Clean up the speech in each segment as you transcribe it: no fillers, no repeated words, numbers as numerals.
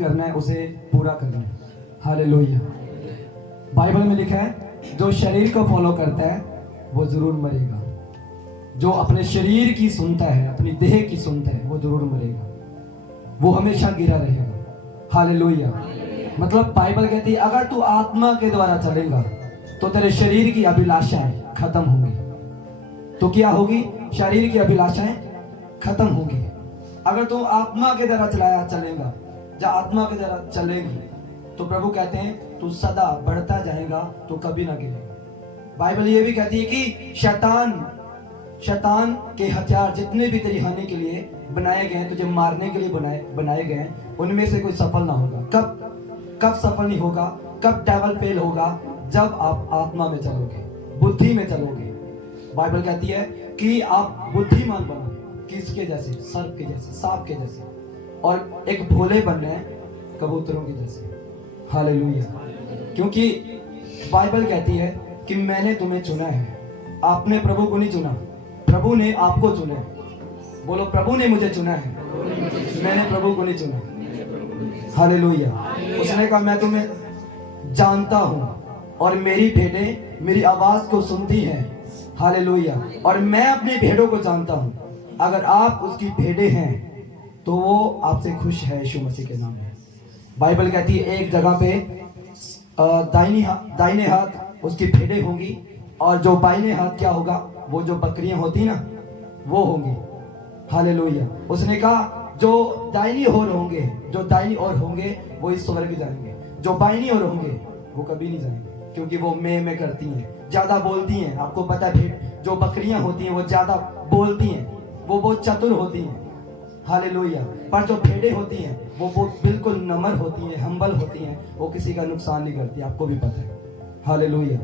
करना है, उसे पूरा करना है। हालेलुया। बाइबल में लिखा है जो शरीर को फॉलो करता है वो जरूर मरेगा। जो अपने शरीर की सुनता है, अपनी देह की सुनता है, वो जरूर मरेगा, वो हमेशा गिरा रहेगा। हालेलुया। मतलब बाइबल कहती है अगर तू आत्मा के द्वारा चलेगा तो तेरे शरीर की अभिलाषाएं खत्म होंगी। तो क्या होगी? शरीर की अभिलाषाएं खत्म होंगी। अगर तू आत्मा के द्वारा चलेगा, जब आत्मा के द्वारा चलेगी तो प्रभु कहते हैं तू सदा बढ़ता जाएगा, तो कभी ना गिरेगा। बाइबल ये भी कहती है कि शैतान के हथियार जितने भी तेरी हानि के लिए बनाए गए, तुझे मारने के लिए बनाए गए, उनमें से कोई सफल ना होगा। कब सफल नहीं होगा? कब डेविल फेल होगा? जब आप आत्मा में चलोगे, बुद्धि में चलोगे। बाइबल कहती है कि आप बुद्धिमान बनो, किसके जैसे? सर्प के जैसे, सांप के जैसे, और एक भोले बनना है कबूतरों के जैसे। हालेलुया। क्योंकि बाइबल कहती है कि मैंने तुम्हें चुना है। आपने प्रभु को नहीं चुना, प्रभु ने आपको चुना है। बोलो, प्रभु ने मुझे चुना है, मैंने प्रभु को नहीं चुना। हालेलुया। उसने कहा मैं तुम्हें जानता हूं और मेरी भेड़ें मेरी आवाज को सुनती हैं। हालेलुया। और मैं अपनी भेड़ों को जानता हूं। अगर आप उसकी भेड़ें हैं तो वो आपसे खुश है यीशु मसीह के नाम में। बाइबल कहती है एक जगह पे दाहिने हाथ उसकी भेड़ें होंगी और जो बाइने हाथ क्या होगा? वो जो बकरियां होती ना, वो होंगी। हालेलुया। उसने कहा जो दाहिनी ओर होंगे वो इस स्वर्ग जाएंगे, जो बाइनी ओर होंगे वो कभी नहीं जाएंगे, क्योंकि वो में करती हैं, ज्यादा बोलती हैं। आपको पता है भेड़ जो बकरियां होती हैं वो ज्यादा बोलती हैं, वो बहुत चतुर होती हैं। हालेलुया। पर जो भेड़ें होती हैं वो बिल्कुल नम्र होती हैं, हम्बल होती हैं, वो किसी का नुकसान नहीं करती। आपको भी पता है। हालेलुया।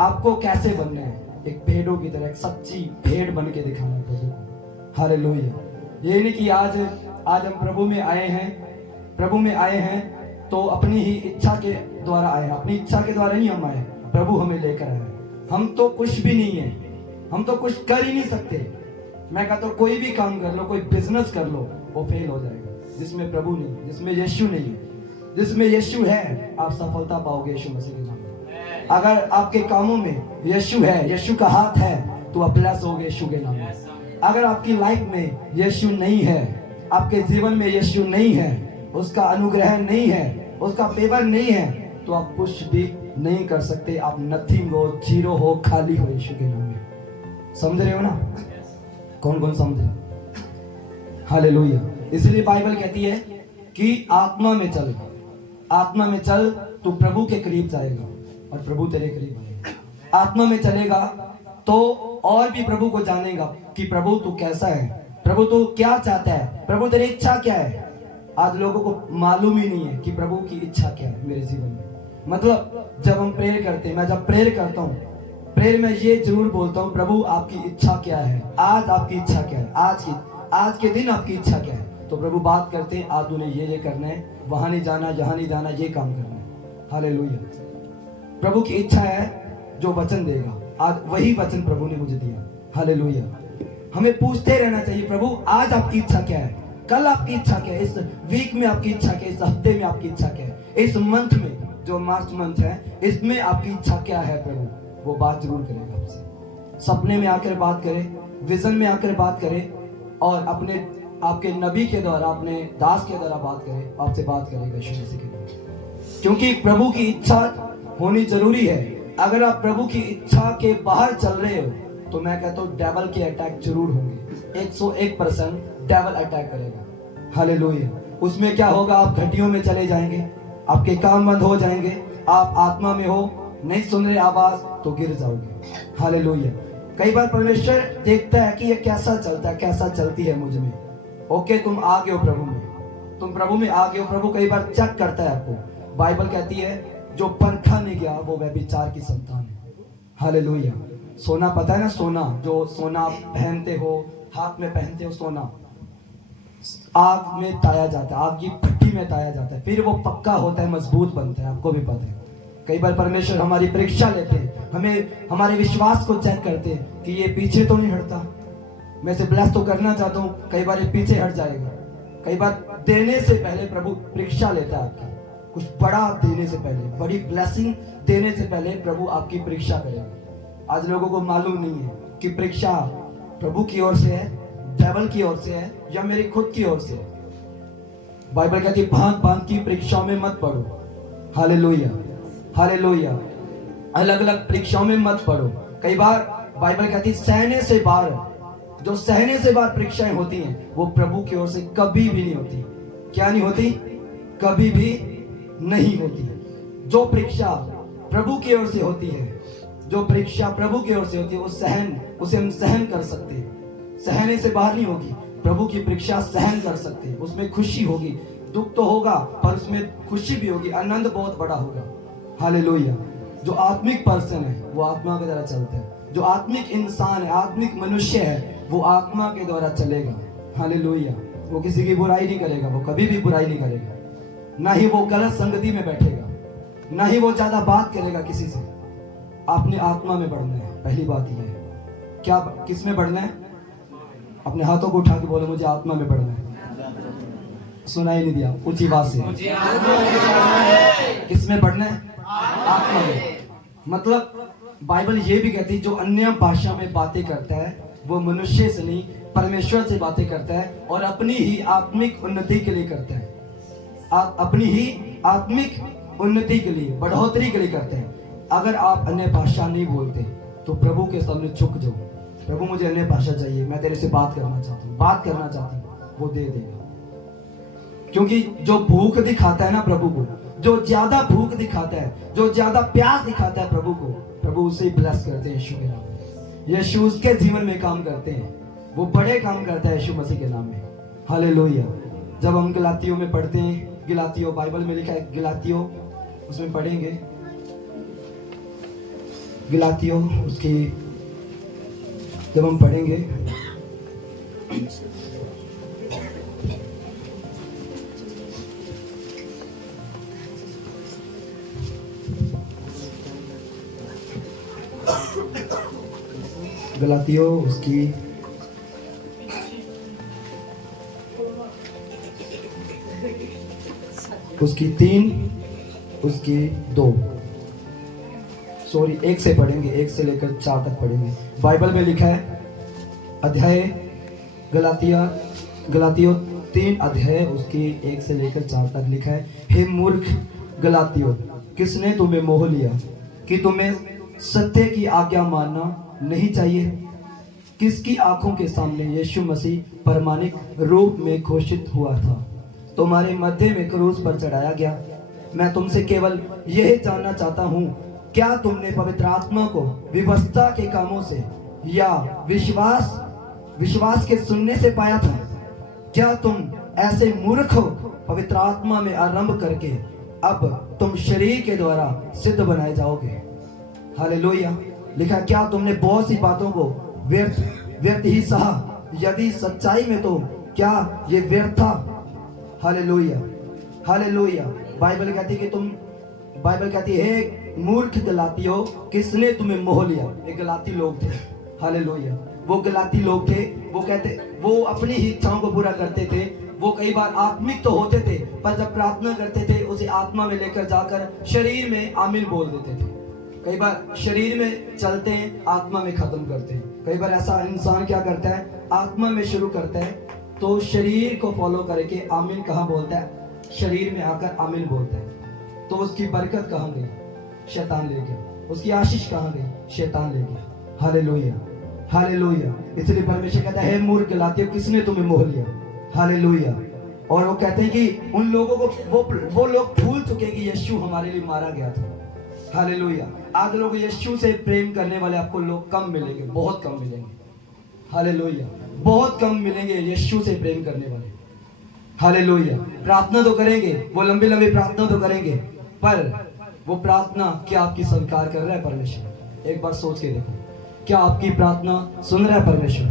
आपको कैसे बनना है? एक भेड़ों की तरह, एक सच्ची भेड़ बन के दिखाना है प्रभु को। हालेलुया। ये नहीं कि आज हम प्रभु में आए हैं तो अपनी ही इच्छा के द्वारा आए। अपनी इच्छा के द्वारा नहीं हम आए, प्रभु हमें लेकर आए। हम तो कुछ भी नहीं है, हम तो कुछ कर ही नहीं सकते। मैं कहता हूँ कोई भी काम कर लो, कोई बिजनेस कर लो, वो फेल हो जाएगा जिसमें प्रभु नहीं, जिसमें यीशु नहीं है। जिसमें यीशु है आप सफलता पाओगे यीशु मसीह के नाम में। अगर आपके कामों में यीशु है, यीशु का हाथ है, तो आप ब्लेस होगे यीशु के नाम में। अगर आपकी लाइफ में यीशु नहीं है, आपके जीवन में यीशु नहीं है, उसका अनुग्रह नहीं है, उसका फेवर नहीं है, तो आप कुछ भी नहीं कर सकते। आप नथिंग हो, जीरो हो, खाली हो यीशु के नाम में। समझ रहे हो ना? कौन समझे? हालेलुया। इसलिए बाइबल कहती है कि आत्मा में चल तू प्रभु के करीब जाएगा और प्रभु तेरे करीब आएगा। आत्मा में चलेगा तो और भी प्रभु को जानेगा कि प्रभु तू कैसा है, प्रभु तू क्या चाहता है, प्रभु तेरी इच्छा क्या है। आज लोगों को मालूम ही नहीं है कि प्रभु की इच्छा क्या है मेरे जीवन में। मतलब जब हम प्रेयर करते हैं, मैं जब प्रेयर करता हूँ, प्रेयर में ये जरूर बोलता हूँ प्रभु आपकी इच्छा क्या है, आज आपकी इच्छा क्या है, आज के दिन आपकी इच्छा क्या है। तो प्रभु बात करते हैं आज तूने ये करना है, वहां नहीं जाना, यहाँ नहीं जाना, ये काम करना है। हालेलुया। प्रभु की इच्छा है जो वचन देगा, आज वही वचन प्रभु ने मुझे दिया। हालेलुया। हमें पूछते रहना चाहिए प्रभु आज आपकी इच्छा क्या है, कल आपकी इच्छा क्या है, इस वीक में आपकी इच्छा क्या है, इस हफ्ते में आपकी इच्छा क्या है, इस मंथ में जो मार्च मंथ है इसमें आपकी इच्छा क्या है। प्रभु वो बात जरूर करेगा आपसे, सपने में आकर बात करे, विजन में आकर बात करे, और आपके नबी के द्वारा, अपने दास के द्वारा बात करे, आपसे बात करेगा यीशु मसीह के द्वारा। क्योंकि प्रभु की इच्छा होनी जरूरी है। अगर आप प्रभु की इच्छा के बाहर चल रहे हो तो मैं कहता हूँ डेविल के अटैक जरूर होंगे। 101% डेविल अटैक करेगा। हालेलुया। उसमें क्या होगा? आप घटियों में चले जाएंगे, आपके काम बंद हो जाएंगे, आप आत्मा में हो, नहीं सुन रहे आवाज तो गिर जाओगे। हालेलुया। कई बार परमेश्वर देखता है कि ये कैसा चलता है, कैसा चलती है मुझ में। ओके, तुम आ गए हो प्रभु में, तुम प्रभु में आ गए हो। प्रभु कई बार चेक करता है आपको। बाइबल कहती है जो परखा नहीं गया वो व्यभिचार की संतान है। हालेलुया। सोना पता है ना, सोना जो सोना आप पहनते हो, हाथ में पहनते हो, सोना आग में ताया जाता है, आग की भट्टी में ताया जाता है, फिर वो पक्का होता है, मजबूत बनता है। आपको भी पता है। कई बार परमेश्वर हमारी परीक्षा लेते हैं, हमें हमारे विश्वास को चेक करते हैं कि ये पीछे तो नहीं हटता। मैं इसे ब्लेस तो करना चाहता हूँ, कई बार ये पीछे हट जाएगा। कई बार देने से पहले प्रभु परीक्षा लेता है आपकी। कुछ बड़ा देने से पहले, बड़ी ब्लेसिंग देने से पहले प्रभु आपकी परीक्षा करेगा। आज लोगों को मालूम नहीं है कि परीक्षा प्रभु की ओर से है, डेविल की ओर से है, या मेरी खुद की ओर से है। बाइबल कहती है भांत भांत की परीक्षाओं में मत पड़ो। Hallelujah, hallelujah. अलग अलग परीक्षाओं में मत पड़ो। कई बार बाइबल कहती है सहने से बाहर, जो सहने से बाहर परीक्षाएं होती हैं वो प्रभु की ओर से कभी भी नहीं होती। क्या नहीं होती? कभी भी नहीं होती। जो परीक्षा प्रभु की ओर से होती है, जो परीक्षा प्रभु की ओर से होती है, वो उसे हम सहन कर सकते हैं। सहने से बाहर नहीं होगी। प्रभु की परीक्षा सहन कर सकते हैं। उसमें खुशी होगी, दुख तो होगा पर उसमें खुशी भी होगी, आनंद बहुत बड़ा होगा। हालेलुया। जो आत्मिक पर्सन है वो आत्मा के द्वारा चलता है। जो आत्मिक इंसान है, आत्मिक मनुष्य है, वो आत्मा के द्वारा चलेगा। हालेलुया। वो किसी की बुराई नहीं करेगा, वो कभी भी बुराई नहीं करेगा। ना ही वो गलत संगति में बैठेगा, ना ही वो ज्यादा बात करेगा किसी से। अपनी आत्मा में बढ़ना है। पहली बात यह है। क्या किस में बढ़ना है? अपने हाथों को उठा के बोलो मुझे आत्मा में बढ़ना है। सुनाई नहीं दिया, ऊंची बात से। किस में बढ़ना है? आत्मा में। मतलब बाइबल ये भी कहती है जो अन्य भाषा में बातें करता है वो मनुष्य से नहीं परमेश्वर से बातें करता है और अपनी ही आत्मिक उन्नति के लिए करता है। अपनी ही आत्मिक उन्नति के लिए, बढ़ोतरी के लिए करते हैं। अगर आप अन्य भाषा नहीं बोलते तो प्रभु के सामने झुक जाओ। प्रभु मुझे अन्य भाषा चाहिए, मैं तेरे से बात करना चाहता हूँ, बात करना चाहती हूँ, वो दे देगा। क्योंकि जो भूख दिखाता है ना प्रभु को, जो ज्यादा भूख दिखाता है, जो ज्यादा प्यास दिखाता है प्रभु को, प्रभु उसे ब्लेस करते हैं यीशु के नाम में। यीशु उसके जीवन में काम करते हैं, वो बड़े काम करता है यीशु मसीह के नाम में। हालेलुया। जब हम गलातियों में पढ़ते हैं, गलातियों बाइबल में लिखा है, गलातियों उसमें पढ़ेंगे, गलातियों उसकी जब हम पढ़ेंगे गलातियों उसकी 3 उसकी 2 सॉरी 1 से पढ़ेंगे, 1 से लेकर 4 तक पढ़ेंगे। बाइबल में लिखा है अध्याय गलातियों 3 अध्याय उसकी 1 से लेकर 4 तक लिखा है, हे मूर्ख गलातियों, किसने तुम्हें मोह लिया कि तुम्हें सत्य की आज्ञा मानना नहीं चाहिए? किसकी आंखों के सामने यीशु मसीह परमाणिक रूप में घोषित हुआ था, तुम्हारे मध्य में क्रूस पर चढ़ाया गया। मैं तुमसे केवल यह जानना चाहता हूँ, क्या तुमने पवित्र आत्मा को व्यवस्था के कामों से या विश्वास के सुनने से पाया था? क्या तुम ऐसे मूर्ख हो? पवित्र आत्मा में आरंभ करके अब तुम शरीर के द्वारा सिद्ध बनाए जाओगे। हालेलुया। लिखा क्या तुमने बहुत सी बातों को व्यर्थ ही सहा? यदि सच्चाई में तो क्या ये व्यर्थ था? Hallelujah, hallelujah. बाइबल कहती है मूर्ख गलातियों, किसने तुम्हें मोह लिया? ये गलाती लोग थे। हालेलुया। वो गलाती लोग थे, वो अपनी ही इच्छाओं को पूरा करते थे। वो कई बार आत्मिक तो होते थे पर जब प्रार्थना करते थे उसे आत्मा में लेकर जाकर शरीर में आमीन बोल देते थे। कई बार शरीर में चलते हैं, आत्मा में खत्म करते हैं। कई बार ऐसा इंसान क्या करता है, आत्मा में शुरू करता है तो शरीर को फॉलो करके आमीन कहाँ बोलता है, शरीर में आकर आमीन बोलता है। तो उसकी बरकत कहाँ गई? शैतान ले गया। उसकी आशीष कहाँ गई? शैतान ले गया। Hallelujah, hallelujah. इसलिए परमेश्वर कहता है मूर्ख गलातियों, किसने तुम्हें मोह लिया? हालेलुया। और वो कहते हैं कि उन लोगों को वो लोग भूल चुके कि यीशु हमारे लिए मारा गया था। हालेलुया। आज लोग यीशु से प्रेम करने वाले आपको लोग कम मिलेंगे, बहुत कम मिलेंगे। हालेलुया, बहुत कम मिलेंगे यीशु से प्रेम करने वाले। हालेलुया। प्रार्थना तो करेंगे, वो लंबी लंबी प्रार्थना तो करेंगे, पर वो प्रार्थना क्या आपकी स्वीकार कर रहा है परमेश्वर? एक बार सोच के देखो, क्या आपकी प्रार्थना सुन रहा है परमेश्वर?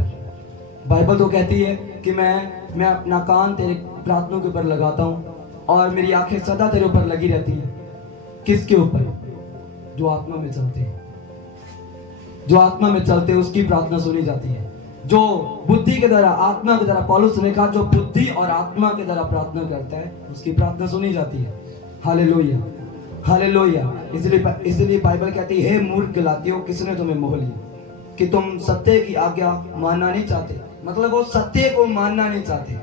बाइबल तो कहती है कि मैं अपना कान तेरे प्रार्थना के ऊपर लगाता हूँ और मेरी आंखें सदा तेरे ऊपर लगी रहती हैं। किसके ऊपर? जो आत्मा में चलते हैं। जो आत्मा में चलते हैं उसकी प्रार्थना सुनी जाती है। जो बुद्धि के द्वारा, आत्मा के द्वारा, पौलुस ने कहा जो बुद्धि और आत्मा के द्वारा प्रार्थना करता है उसकी प्रार्थना सुनी जाती है। Hallelujah, hallelujah. इसलिए बाइबल कहती है, हे मूर्ख गलातियों, किसने तुम्हें मोह लिया कि तुम सत्य की आज्ञा मानना नहीं चाहते। मतलब वो सत्य को मानना नहीं चाहते।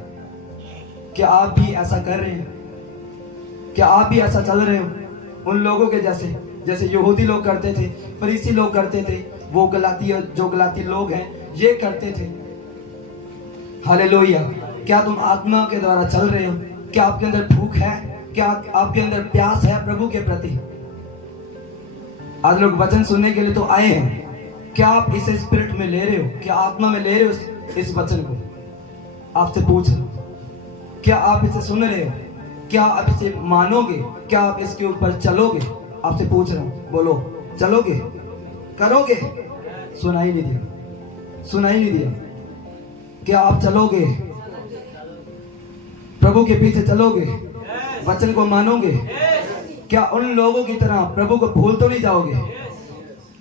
क्या आप भी ऐसा कर रहे हैं? क्या आप भी ऐसा चल रहे हो उन लोगों के जैसे, जैसे यहूदी लोग करते थे, फरीसी लोग करते थे, वो जो गलाती लोग हैं ये करते थे। हालेलुया। क्या तुम आत्मा के द्वारा चल रहे हो? क्या आपके अंदर भूख है? क्या आपके अंदर प्यास है प्रभु के प्रति? आज लोग वचन सुनने के लिए तो आए हैं, क्या आप इसे स्पिरिट में ले रहे हो? क्या आत्मा में ले रहे हो इस वचन को? आपसे पूछ रहा हूं, क्या आप इसे सुन रहे हो? क्या आप इसे मानोगे? क्या आप इसके ऊपर चलोगे? आपसे पूछ रहा हूं, बोलो, चलोगे? करोगे? सुनाई नहीं दिया, सुनाई नहीं दिया। क्या आप चलोगे? प्रभु के पीछे चलोगे? वचन को मानोगे? क्या उन लोगों की तरह प्रभु को भूल तो नहीं जाओगे?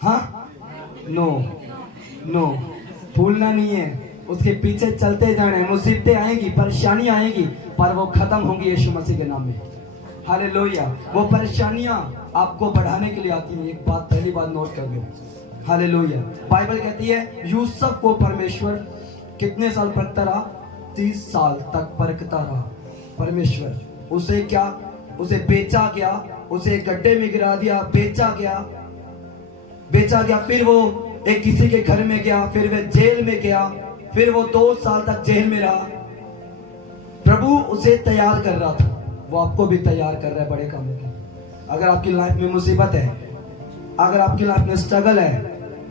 हाँ, नो नो, भूलना नहीं है, उसके पीछे चलते जाना है। मुसीबतें आएंगी, परेशानियां आएंगी, पर वो खत्म होंगी यीशु मसीह के नाम में। हालेलुया। वो परेशानियां आपको बढ़ाने के लिए आती हैं। एक बात, पहली बात नोट कर लो। हालेलुया। बाइबल कहती है यूसुफ को परमेश्वर कितने साल परखता रहा? 30 साल तक परखता रहा परमेश्वर। उसे क्या, उसे बेचा गया, उसे गड्ढे में गिरा दिया, बेचा गया। फिर वो एक किसी के घर में गया, फिर वह जेल में गया, फिर वो 2 साल तक जेल में रहा। प्रभु उसे तैयार कर रहा था, वो आपको भी तैयार कर रहा है बड़े कामों के। अगर आपकी लाइफ में मुसीबत है, अगर आपकी लाइफ में स्ट्रगल है,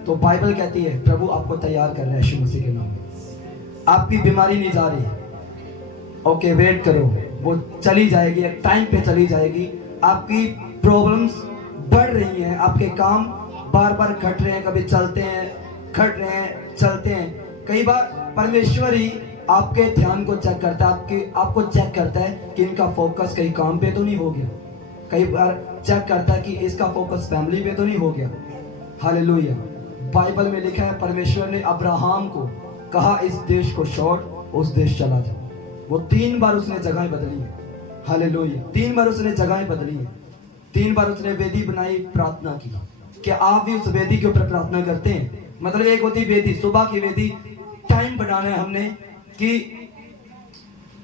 तो बाइबल कहती है प्रभु आपको तैयार कर रहा है यीशु मसीह के नाम में। आपकी बीमारी नहीं जा रही, ओके, वेट करो, वो चली जाएगी, एक टाइम पे चली जाएगी। आपकी प्रॉब्लम्स बढ़ रही हैं, आपके काम बार बार घट रहे हैं, कभी चलते हैं, घट रहे हैं, चलते हैं। कई बार परमेश्वर ही आपके ध्यान को चेक करता है, आपको चेक करता है कि इनका फोकस कहीं काम पे तो नहीं हो गया। कई बार चेक करता है कि इसका फोकस फैमिली पे तो नहीं हो गया। हालेलुया। बाइबल में लिखा है परमेश्वर ने अब्राहम को कहा इस देश को छोड़ उस देश चला जा। वो 3 बार उसने जगह बदली है। हालेलुया। 3 बार उसने जगह बदली है। 3 बार उसने वेदी बनाई, प्रार्थना की। क्या आप भी उस वेदी के ऊपर प्रार्थना करते हैं? मतलब एक होती वेदी, सुबह की वेदी, टाइम बनाना है हमने कि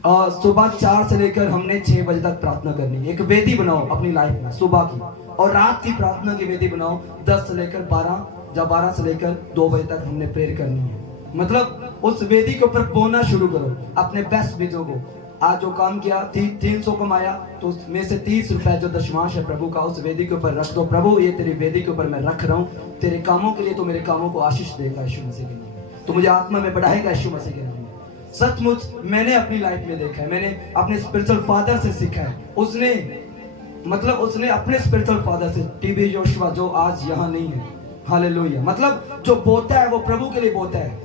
सुबह 4 से लेकर हमने 6 बजे तक प्रार्थना करनी है। एक वेदी बनाओ अपनी लाइफ में सुबह की, और रात की प्रार्थना की वेदी बनाओ 10 से लेकर 12, या 12 से लेकर 2 बजे तक हमने प्रेयर करनी है। मतलब उस वेदी के ऊपर बोना शुरू करो अपने बेस्ट बीजों को। आज जो काम किया, 300 कमाया, तो उसमें से 30 रुपए जो दशमांश है प्रभु का, उस वेदी के ऊपर रख दो। प्रभु ये तेरी वेदी के ऊपर मैं रख रहा हूँ, तेरे कामों के लिए, तो मेरे कामों को आशीष देगा यीशु मसीह के नाम में, तो मुझे आत्मा में बढ़ाएगा यीशु मसीह के नाम में। सचमुच मैंने अपनी लाइफ में देखा है, मैंने अपने स्पिरिचुअल फादर से सीखा है। उसने अपने स्पिरिचुअल फादर से, टीबी जोशुआ, जो आज यहाँ नहीं है, हालेलुया, मतलब जो बोता है वो प्रभु के लिए बोता है,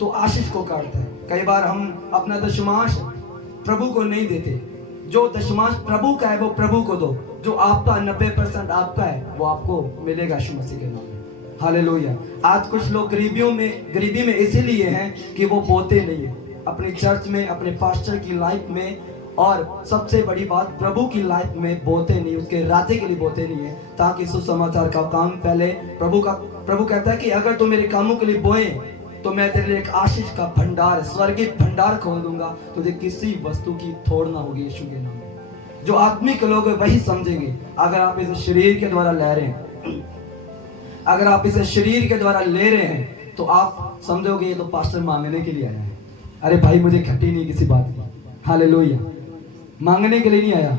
तो आशीष को काटता है। कई बार हम अपना दशमांश प्रभु को नहीं देते। जो दशमांश प्रभु का है वो प्रभु को दो। जो आपका 90% आपका है वो आपको मिलेगा यीशु मसीह के नाम में। हालेलुया। आज कुछ लोग गरीबी में इसीलिए हैं कि वो बोते नहीं है अपनी चर्च में, अपने पास्टर की लाइफ में, और सबसे बड़ी बात प्रभु की लाइफ में बोते नहीं, उसके राज्य के लिए बोते नहीं है, ताकि सुसमाचार का काम फैले। प्रभु कहता है कि अगर तुम मेरे कामों के लिए बोए तो मैं तेरे लिए एक आशीष का भंडार, स्वर्गीय भंडार खोल दूंगा, तुझे किसी वस्तु की थोड़ ना होगी यीशु के नाम में। जो आत्मिक लोग हैं वही समझेंगे। अगर आप इसे शरीर के द्वारा ले रहे हैं, अगर आप इसे शरीर के द्वारा ले रहे हैं, तो आप समझोगे ये तो पास्टर मांगने के लिए आया है। अरे भाई, मुझे घटी नहीं किसी बात की। हालेलुया। मांगने के लिए नहीं आया,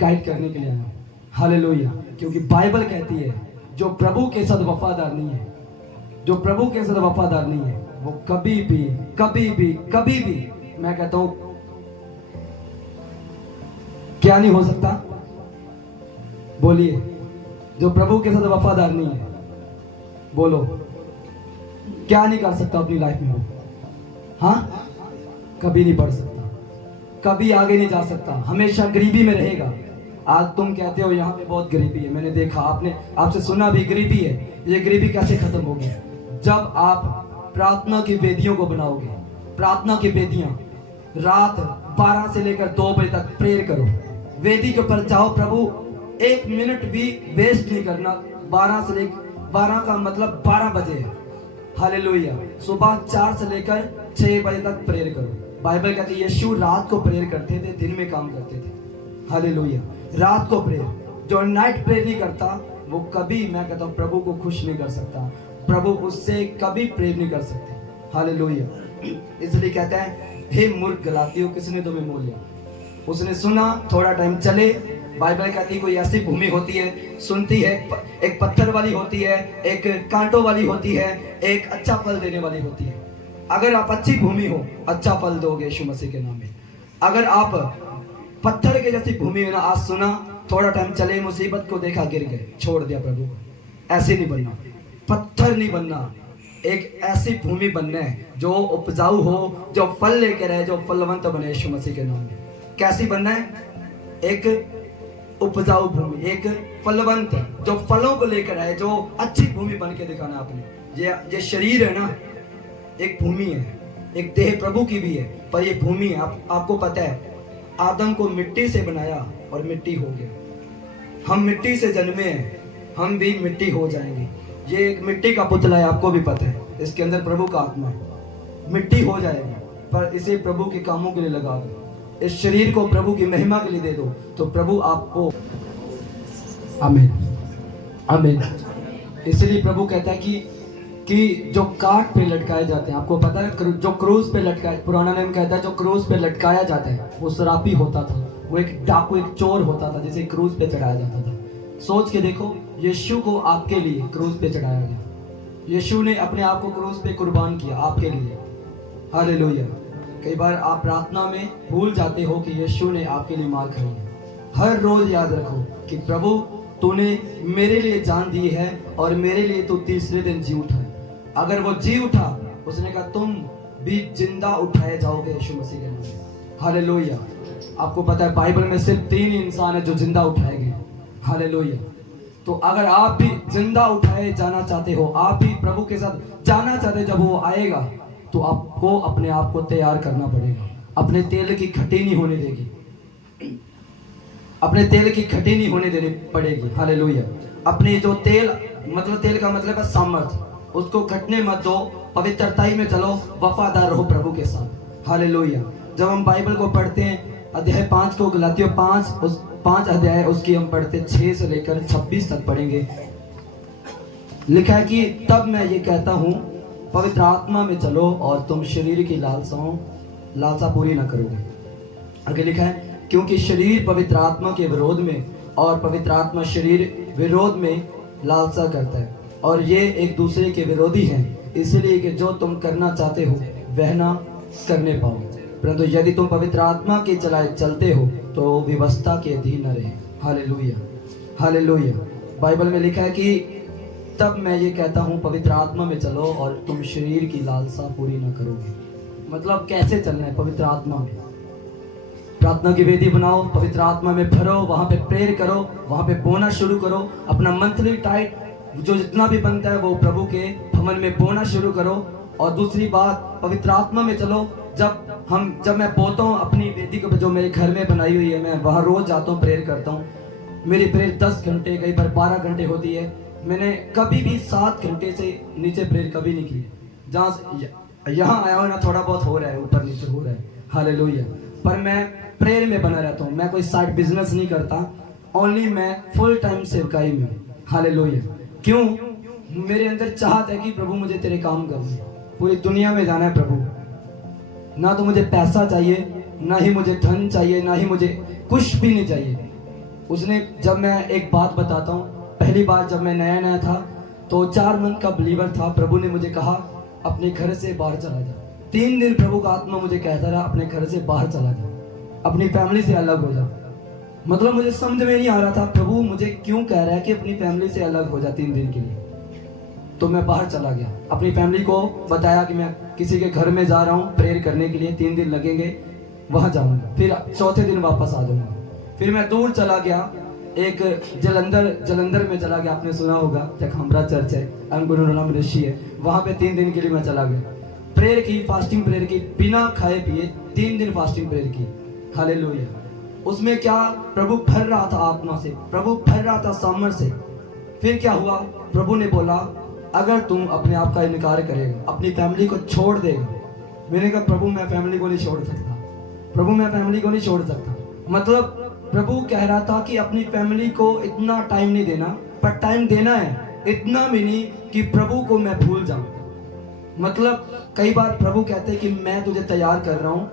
गाइड करने के लिए आया। हालेलुया। क्योंकि बाइबल कहती है जो प्रभु के साथ वफादार नहीं है, जो प्रभु के साथ वफादार नहीं है, वो कभी भी मैं कहता हूं क्या नहीं हो सकता? बोलिए। जो प्रभु के साथ वफादार नहीं है, बोलो, क्या नहीं कर सकता अपनी लाइफ में वो? हाँ, कभी नहीं बढ़ सकता, कभी आगे नहीं जा सकता, हमेशा गरीबी में रहेगा। आज तुम कहते हो यहाँ पे बहुत गरीबी है, मैंने देखा, आपसे सुना भी गरीबी है। ये गरीबी कैसे खत्म होगी? जब आप प्रार्थना की वेदियों को बनाओगे, प्रार्थना की वेदियां रात 12 से लेकर 2 बजे तक प्रेयर करो, वेदी के ऊपर जाओ। प्रभु 1 मिनट भी वेस्ट नहीं करना। 12 का मतलब 12 बजे है। हालेलुया। सुबह 4 से लेकर 6 बजे तक प्रेयर करो। बाइबल कहती है यीशु रात को प्रेयर करते थे, दिन में काम करते थे। हालेलुया। रात को प्रेयर, जो नाइट प्रेयर नहीं करता वो कभी, मैं कहता हूँ, प्रभु को खुश नहीं कर सकता। प्रभु उससे कभी प्रेयर नहीं कर सकते। हालेलुया। इसलिए कहता है हे मूर्ख गलातियों, किसने तुम्हें मोल लिया? उसने सुना, थोड़ा टाइम चले। बाइबल कहती है कोई ऐसी भूमि होती है, सुनती है, एक पत्थर वाली होती है, एक कांटों वाली होती है, एक अच्छा फल देने वाली होती है। अगर आप अच्छी भूमि हो, अच्छा फल दोगे यीशु मसीह के नाम में। अगर आप पत्थर के जैसी भूमि हो ना, आज सुना, थोड़ा टाइम चले, मुसीबत को देखा, गिर गए, छोड़ दिया प्रभु को। ऐसे नहीं बनना, पत्थर नहीं बनना, एक ऐसी भूमि बनना है जो उपजाऊ हो, जो फल लेकर आए, जो फलवंत बने यीशु मसीह के नाम में। कैसी बनना है? एक उपजाऊ भूमि, एक फलवंत, जो फलों को लेकर आए, जो अच्छी भूमि बन के दिखाना आपने। ये शरीर है ना, एक भूमि है, एक देह प्रभु की भी है, पर ये भूमि है। आपको पता है आदम को मिट्टी से बनाया और मिट्टी हो गया। हम मिट्टी से जन्मे हैं, हम भी मिट्टी हो जाएंगे। ये एक मिट्टी का पुतला है, आपको भी पता है, इसके अंदर प्रभु का आत्मा है। मिट्टी हो जाएगी, पर इसे प्रभु के कामों के लिए लगा दो, इस शरीर को प्रभु की महिमा के लिए दे दो, तो प्रभु आपको, आमीन आमीन। इसलिए प्रभु कहता है कि जो काट पे लटकाए जाते हैं, आपको पता है, जो क्रूज पे लटकाए, पुराना नेम कहता है जो क्रूज पे लटकाया जाता है वो शराबी होता था, वो एक डाकू, एक चोर होता था, जिसे क्रूज पे चढ़ाया जाता था। सोच के देखो, यीशु को आपके लिए क्रूज पे चढ़ाया गया। यीशु ने अपने आप को क्रूज पे कुर्बान किया आपके लिए। हालेलुया। कई बार आप प्रार्थना में भूल जाते हो कि यीशु ने आपके लिए मार खाई है। हर रोज याद रखो कि प्रभु तूने मेरे लिए जान दी है और मेरे लिए तू तीसरे दिन जी उठा है। अगर वो जी उठा, उसने कहा तुम भी जिंदा उठाए जाओगे यीशु मसीह के नाम में। हालेलुया। आपको पता है बाइबल में सिर्फ 3 इंसान है जो जिंदा उठाए गए। हालेलुया। तो अगर आप भी जिंदा उठाए जाना चाहते हो, आप भी प्रभु के साथ जाना चाहते हो, जब वो आएगा तो आपको अपने आप को तैयार करना पड़ेगा। अपने तेल की खटी नहीं होने देगी, अपने तेल की खटी नहीं होने देनी पड़ेगी। हालेलुया। अपने जो तेल, मतलब तेल का मतलब है सामर्थ, उसको खटने मत दो, पवित्रताई में चलो, वफादार रहो प्रभु के साथ। हालेलुया। जब हम बाइबल को पढ़ते हैं, अध्याय 5 को, गलातियों 5, उस 5 अध्याय उसकी हम पढ़ते 6 से लेकर 26 तक पढ़ेंगे। लिखा है कि तब मैं ये कहता हूँ, पवित्र आत्मा में चलो और तुम शरीर की लालसा पूरी ना करोगे। आगे लिखा है क्योंकि शरीर पवित्र आत्मा के विरोध में और पवित्र आत्मा शरीर विरोध में लालसा करता है, और ये एक दूसरे के विरोधी हैं, इसलिए कि जो तुम करना चाहते हो वह ना करने पाओ। परंतु यदि तुम पवित्र आत्मा के चलाए चलते हो तो व्यवस्था के अधीन न रहे। हालेलुया। हालेलुया। बाइबल में लिखा है कि तब मैं ये कहता हूँ पवित्र आत्मा में चलो और तुम शरीर की लालसा पूरी ना करोगे। मतलब कैसे चलना है? पवित्र आत्मा में। प्रार्थना की वेदी बनाओ, पवित्र आत्मा में भरो, वहां पे प्रेयर करो, वहां पे बोना शुरू करो। अपना मंथली टाइट जो जितना भी बनता है वो प्रभु के भवन में बोना शुरू करो। और दूसरी बात, पवित्र आत्मा में चलो। जब मैं बोलता हूँ अपनी वेदी को, जो मेरे घर में बनाई हुई है, मैं वहाँ रोज जाता हूँ, प्रेयर करता हूँ। मेरी प्रेयर 10 घंटे, कई बार 12 घंटे होती है। मैंने कभी भी 7 घंटे से नीचे प्रेयर कभी नहीं की। जहाँ यहाँ आया हो ना, थोड़ा बहुत हो रहा है, ऊपर नीचे हो रहा है। हालेलुया। पर मैं प्रेयर में बना रहता हूँ। मैं कोई साइड बिजनेस नहीं करता, ओनली मैं फुल टाइम सेवकाई में। हालेलुया। क्यों? मेरे अंदर चाहत है कि प्रभु मुझे तेरे काम करने, पूरी दुनिया में जाना है प्रभु। ना तो मुझे पैसा चाहिए, ना ही मुझे धन चाहिए, ना ही मुझे कुछ भी नहीं चाहिए। उसने, जब मैं एक बात बताता हूँ, पहली बार जब मैं नया नया था तो 4 मंथ का बिलीवर था, प्रभु ने मुझे कहा अपने घर से बाहर चला जा। 3 दिन प्रभु का आत्मा मुझे कहता रहा अपने घर से बाहर चला जा, अपनी फैमिली से अलग हो जा। मतलब मुझे समझ में नहीं आ रहा था प्रभु मुझे क्यों कह रहा है कि अपनी फैमिली से अलग हो जा 3 दिन के लिए। तो मैं बाहर चला गया, अपनी फैमिली को बताया कि मैं किसी के घर में जा रहा हूँ प्रेयर करने के लिए, 3 दिन लगेंगे, वहां जाऊंगा, फिर 4थे दिन वापस आ जाऊंगा। फिर मैं दूर चला गया एक जलंधर में चला गया, आपने सुना होगा, जब हमारा चर्च है, गुरु नानक ऋषि है, वहाँ पे 3 दिन के लिए मैं चला गया। प्रेयर की, फास्टिंग प्रेयर की, बिना खाए पिए 3 दिन फास्टिंग प्रेयर की। हालेलुया। उसमें क्या, प्रभु भर रहा था आत्मा से, प्रभु भर रहा था सामर्थ से। फिर क्या हुआ, प्रभु ने बोला अगर तुम अपने आप का इनकार करेगा, अपनी फैमिली को छोड़ देगा। मैंने कहा प्रभु मैं फैमिली को नहीं छोड़ सकता, प्रभु मैं फैमिली को नहीं छोड़ सकता। मतलब प्रभु कह रहा था कि अपनी फैमिली को इतना टाइम नहीं देना, पर टाइम देना है, इतना भी नहीं कि प्रभु को मैं भूल जाऊं। मतलब कई बार प्रभु कहते हैं कि मैं तुझे तैयार कर रहा हूं,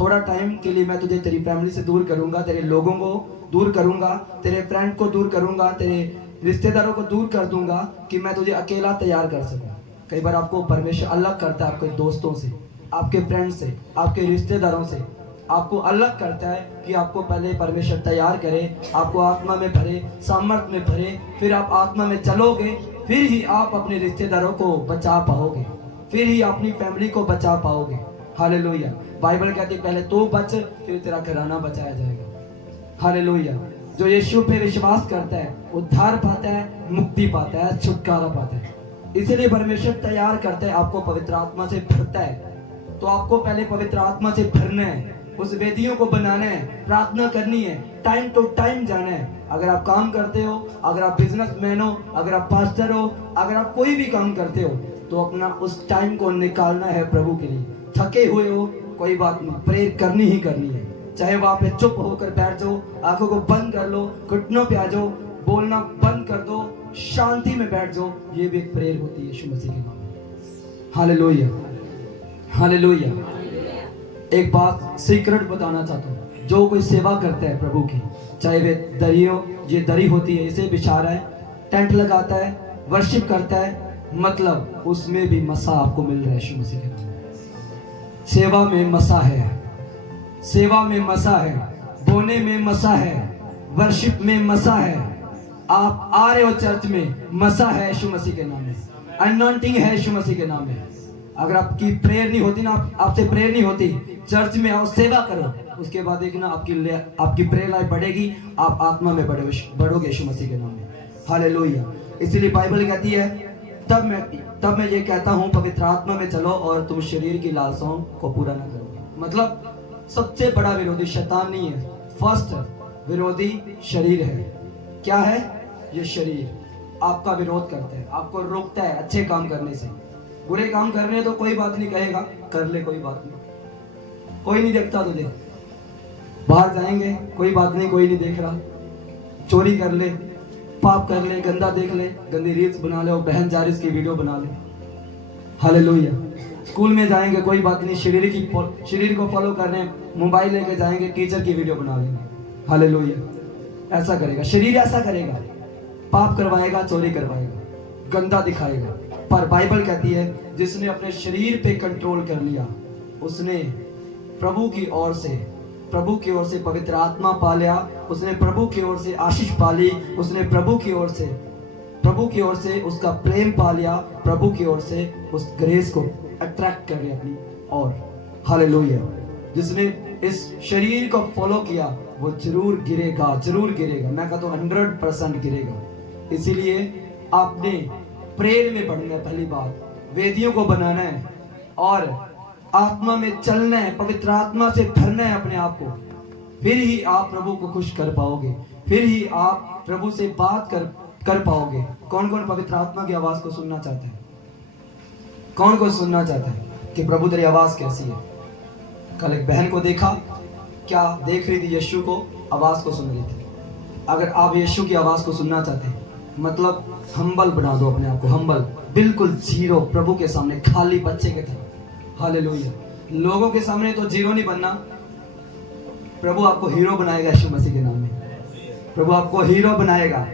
थोड़ा टाइम के लिए मैं तुझे तेरी फैमिली से दूर करूंगा, तेरे लोगों को दूर करूंगा, तेरे फ्रेंड को दूर करूंगा, तेरे रिश्तेदारों को दूर कर दूंगा, कि मैं तुझे अकेला तैयार कर सकूं। कई बार आपको परमेश्वर अलग करता है, आपके दोस्तों से, आपके फ्रेंड से, आपके रिश्तेदारों से आपको अलग करता है, कि आपको पहले परमेश्वर तैयार करे, आपको आत्मा में भरे, सामर्थ में भरे, फिर आप आत्मा में चलोगे, फिर ही आप अपने रिश्तेदारों को बचा पाओगे, फिर ही अपनी फैमिली को बचा पाओगे। हालेलुया। बाइबल कहती है पहले तो बच, फिर तेरा घराना बचाया जाएगा। हालेलुया। जो यीशु पे विश्वास करता है उद्धार पाता है, मुक्ति पाता है, छुटकारा पाता है। इसलिए परमेश्वर तैयार करता है, आपको पवित्र आत्मा से भरता है। तो आपको पहले पवित्र आत्मा से भरना है, उस वेदियों को बनाना है, प्रार्थना करनी है, टाइम टू टाइम जाना है। अगर आप काम करते हो, अगर आप बिजनेसमैन हो, अगर आप पास्टर हो, अगर आप कोई भी काम करते हो, तो अपना उस टाइम को निकालना है प्रभु के लिए। थके हुए हो कोई बात नहीं, प्रेयर करनी ही करनी है। चाहे वहां पे चुप होकर बैठ जाओ, आंखों को बंद कर लो, घुटनों पे आ जाओ, बोलना बंद कर दो, शांति में बैठ जाओ, ये भी एक प्रेयर होती है यीशु मसीह के नाम में। Hallelujah, hallelujah. एक बात सीक्रेट बताना चाहता हूँ, जो कोई सेवा करता है प्रभु की, चाहे वे दरी हो, ये दरी होती है, इसे बिछा रहा है, टेंट लगाता है, वर्शिप करता है, मतलब उसमें भी मसा आपको मिल रहा है यीशु मसीह के नाम में। सेवा में मसा है, सेवा में मसा है, बोने में मसा है, वर्शिप में मसा है। आप आ रहे हो चर्च में, मसा है यीशु मसीह के नाम में, अनॉइंटिंग है यीशु मसीह के नाम में। अगर आपकी प्रेयर नहीं होती ना, आपसे प्रेयर नहीं होती, चर्च में आओ, सेवा करो, उसके बाद देखना आपकी प्रेयर लाइफ बढ़ेगी, आप आत्मा में बढ़ोगे यीशु मसीह के नाम में। हालेलुया। इसलिए बाइबल कहती है, तब मैं ये कहता हूँ पवित्र आत्मा में चलो और तुम शरीर की लालसाओं को पूरा न करोगे। मतलब सबसे बड़ा विरोधी शैतान नहीं है, फर्स्ट विरोधी शरीर है। क्या है? ये शरीर आपका विरोध करता है, आपको रोकता है अच्छे काम करने से। बुरे काम करने तो कोई बात नहीं, कहेगा कर ले, कोई बात नहीं, कोई नहीं देखता तुझे। बाहर जाएंगे, कोई बात नहीं, कोई नहीं देख रहा। चोरी कर ले, पाप कर ले, गंदा देख ले, गंदी रील्स बना ले, और बहन जारिस की वीडियो बना ले। हालेलुया। स्कूल में जाएंगे, कोई बात नहीं, शरीर को फॉलो करने मोबाइल लेके जाएंगे, टीचर की वीडियो बना लेंगे। हालेलुया। ऐसा करेगा शरीर, ऐसा करेगा, पाप करवाएगा, चोरी करवाएगा, गंदा दिखाएगा। पर बाइबल कहती है जिसने अपने शरीर पे कंट्रोल कर लिया, उसने प्रभु की ओर से पवित्र आत्मा पा लिया, उसने प्रभु की ओर से आशीष पा ली, उसने प्रभु की ओर से उसका प्रेम पा लिया, प्रभु की ओर से उस ग्रेस को अट्रैक्ट कर लिया अपनी ओर। हालेलुया। जिसने इस शरीर को फॉलो किया वो जरूर गिरेगा, जरूर गिरेगा। मैं कहता हूँ 100% गिरेगा। इसीलिए आपने प्रेयर में बढ़ना है, पहली बात वेदियों को बनाना है और आत्मा में चलना है, पवित्र आत्मा से भरना है अपने आप को। फिर ही आप प्रभु को खुश कर पाओगे, फिर ही आप प्रभु से बात कर पाओगे। कौन कौन पवित्र आत्मा की आवाज को सुनना चाहता है? कौन कौन सुनना चाहता है कि प्रभु तेरी आवाज कैसी है? कल एक बहन को देखा, क्या देख रही थी? यीशु को आवाज को सुन रही थी। अगर आप यीशु की आवाज को सुनना चाहते हैं, मतलब हम्बल बना दो अपने आप को, हम्बल, बिल्कुल जीरो, प्रभु के सामने खाली बच्चे के तरह। हालेलुया। लोगों के सामने तो जीरो नहीं बनना, प्रभु आपको हीरो बनाएगा यीशु मसीह के नाम में। प्रभु आपको हीरो बनाएगा।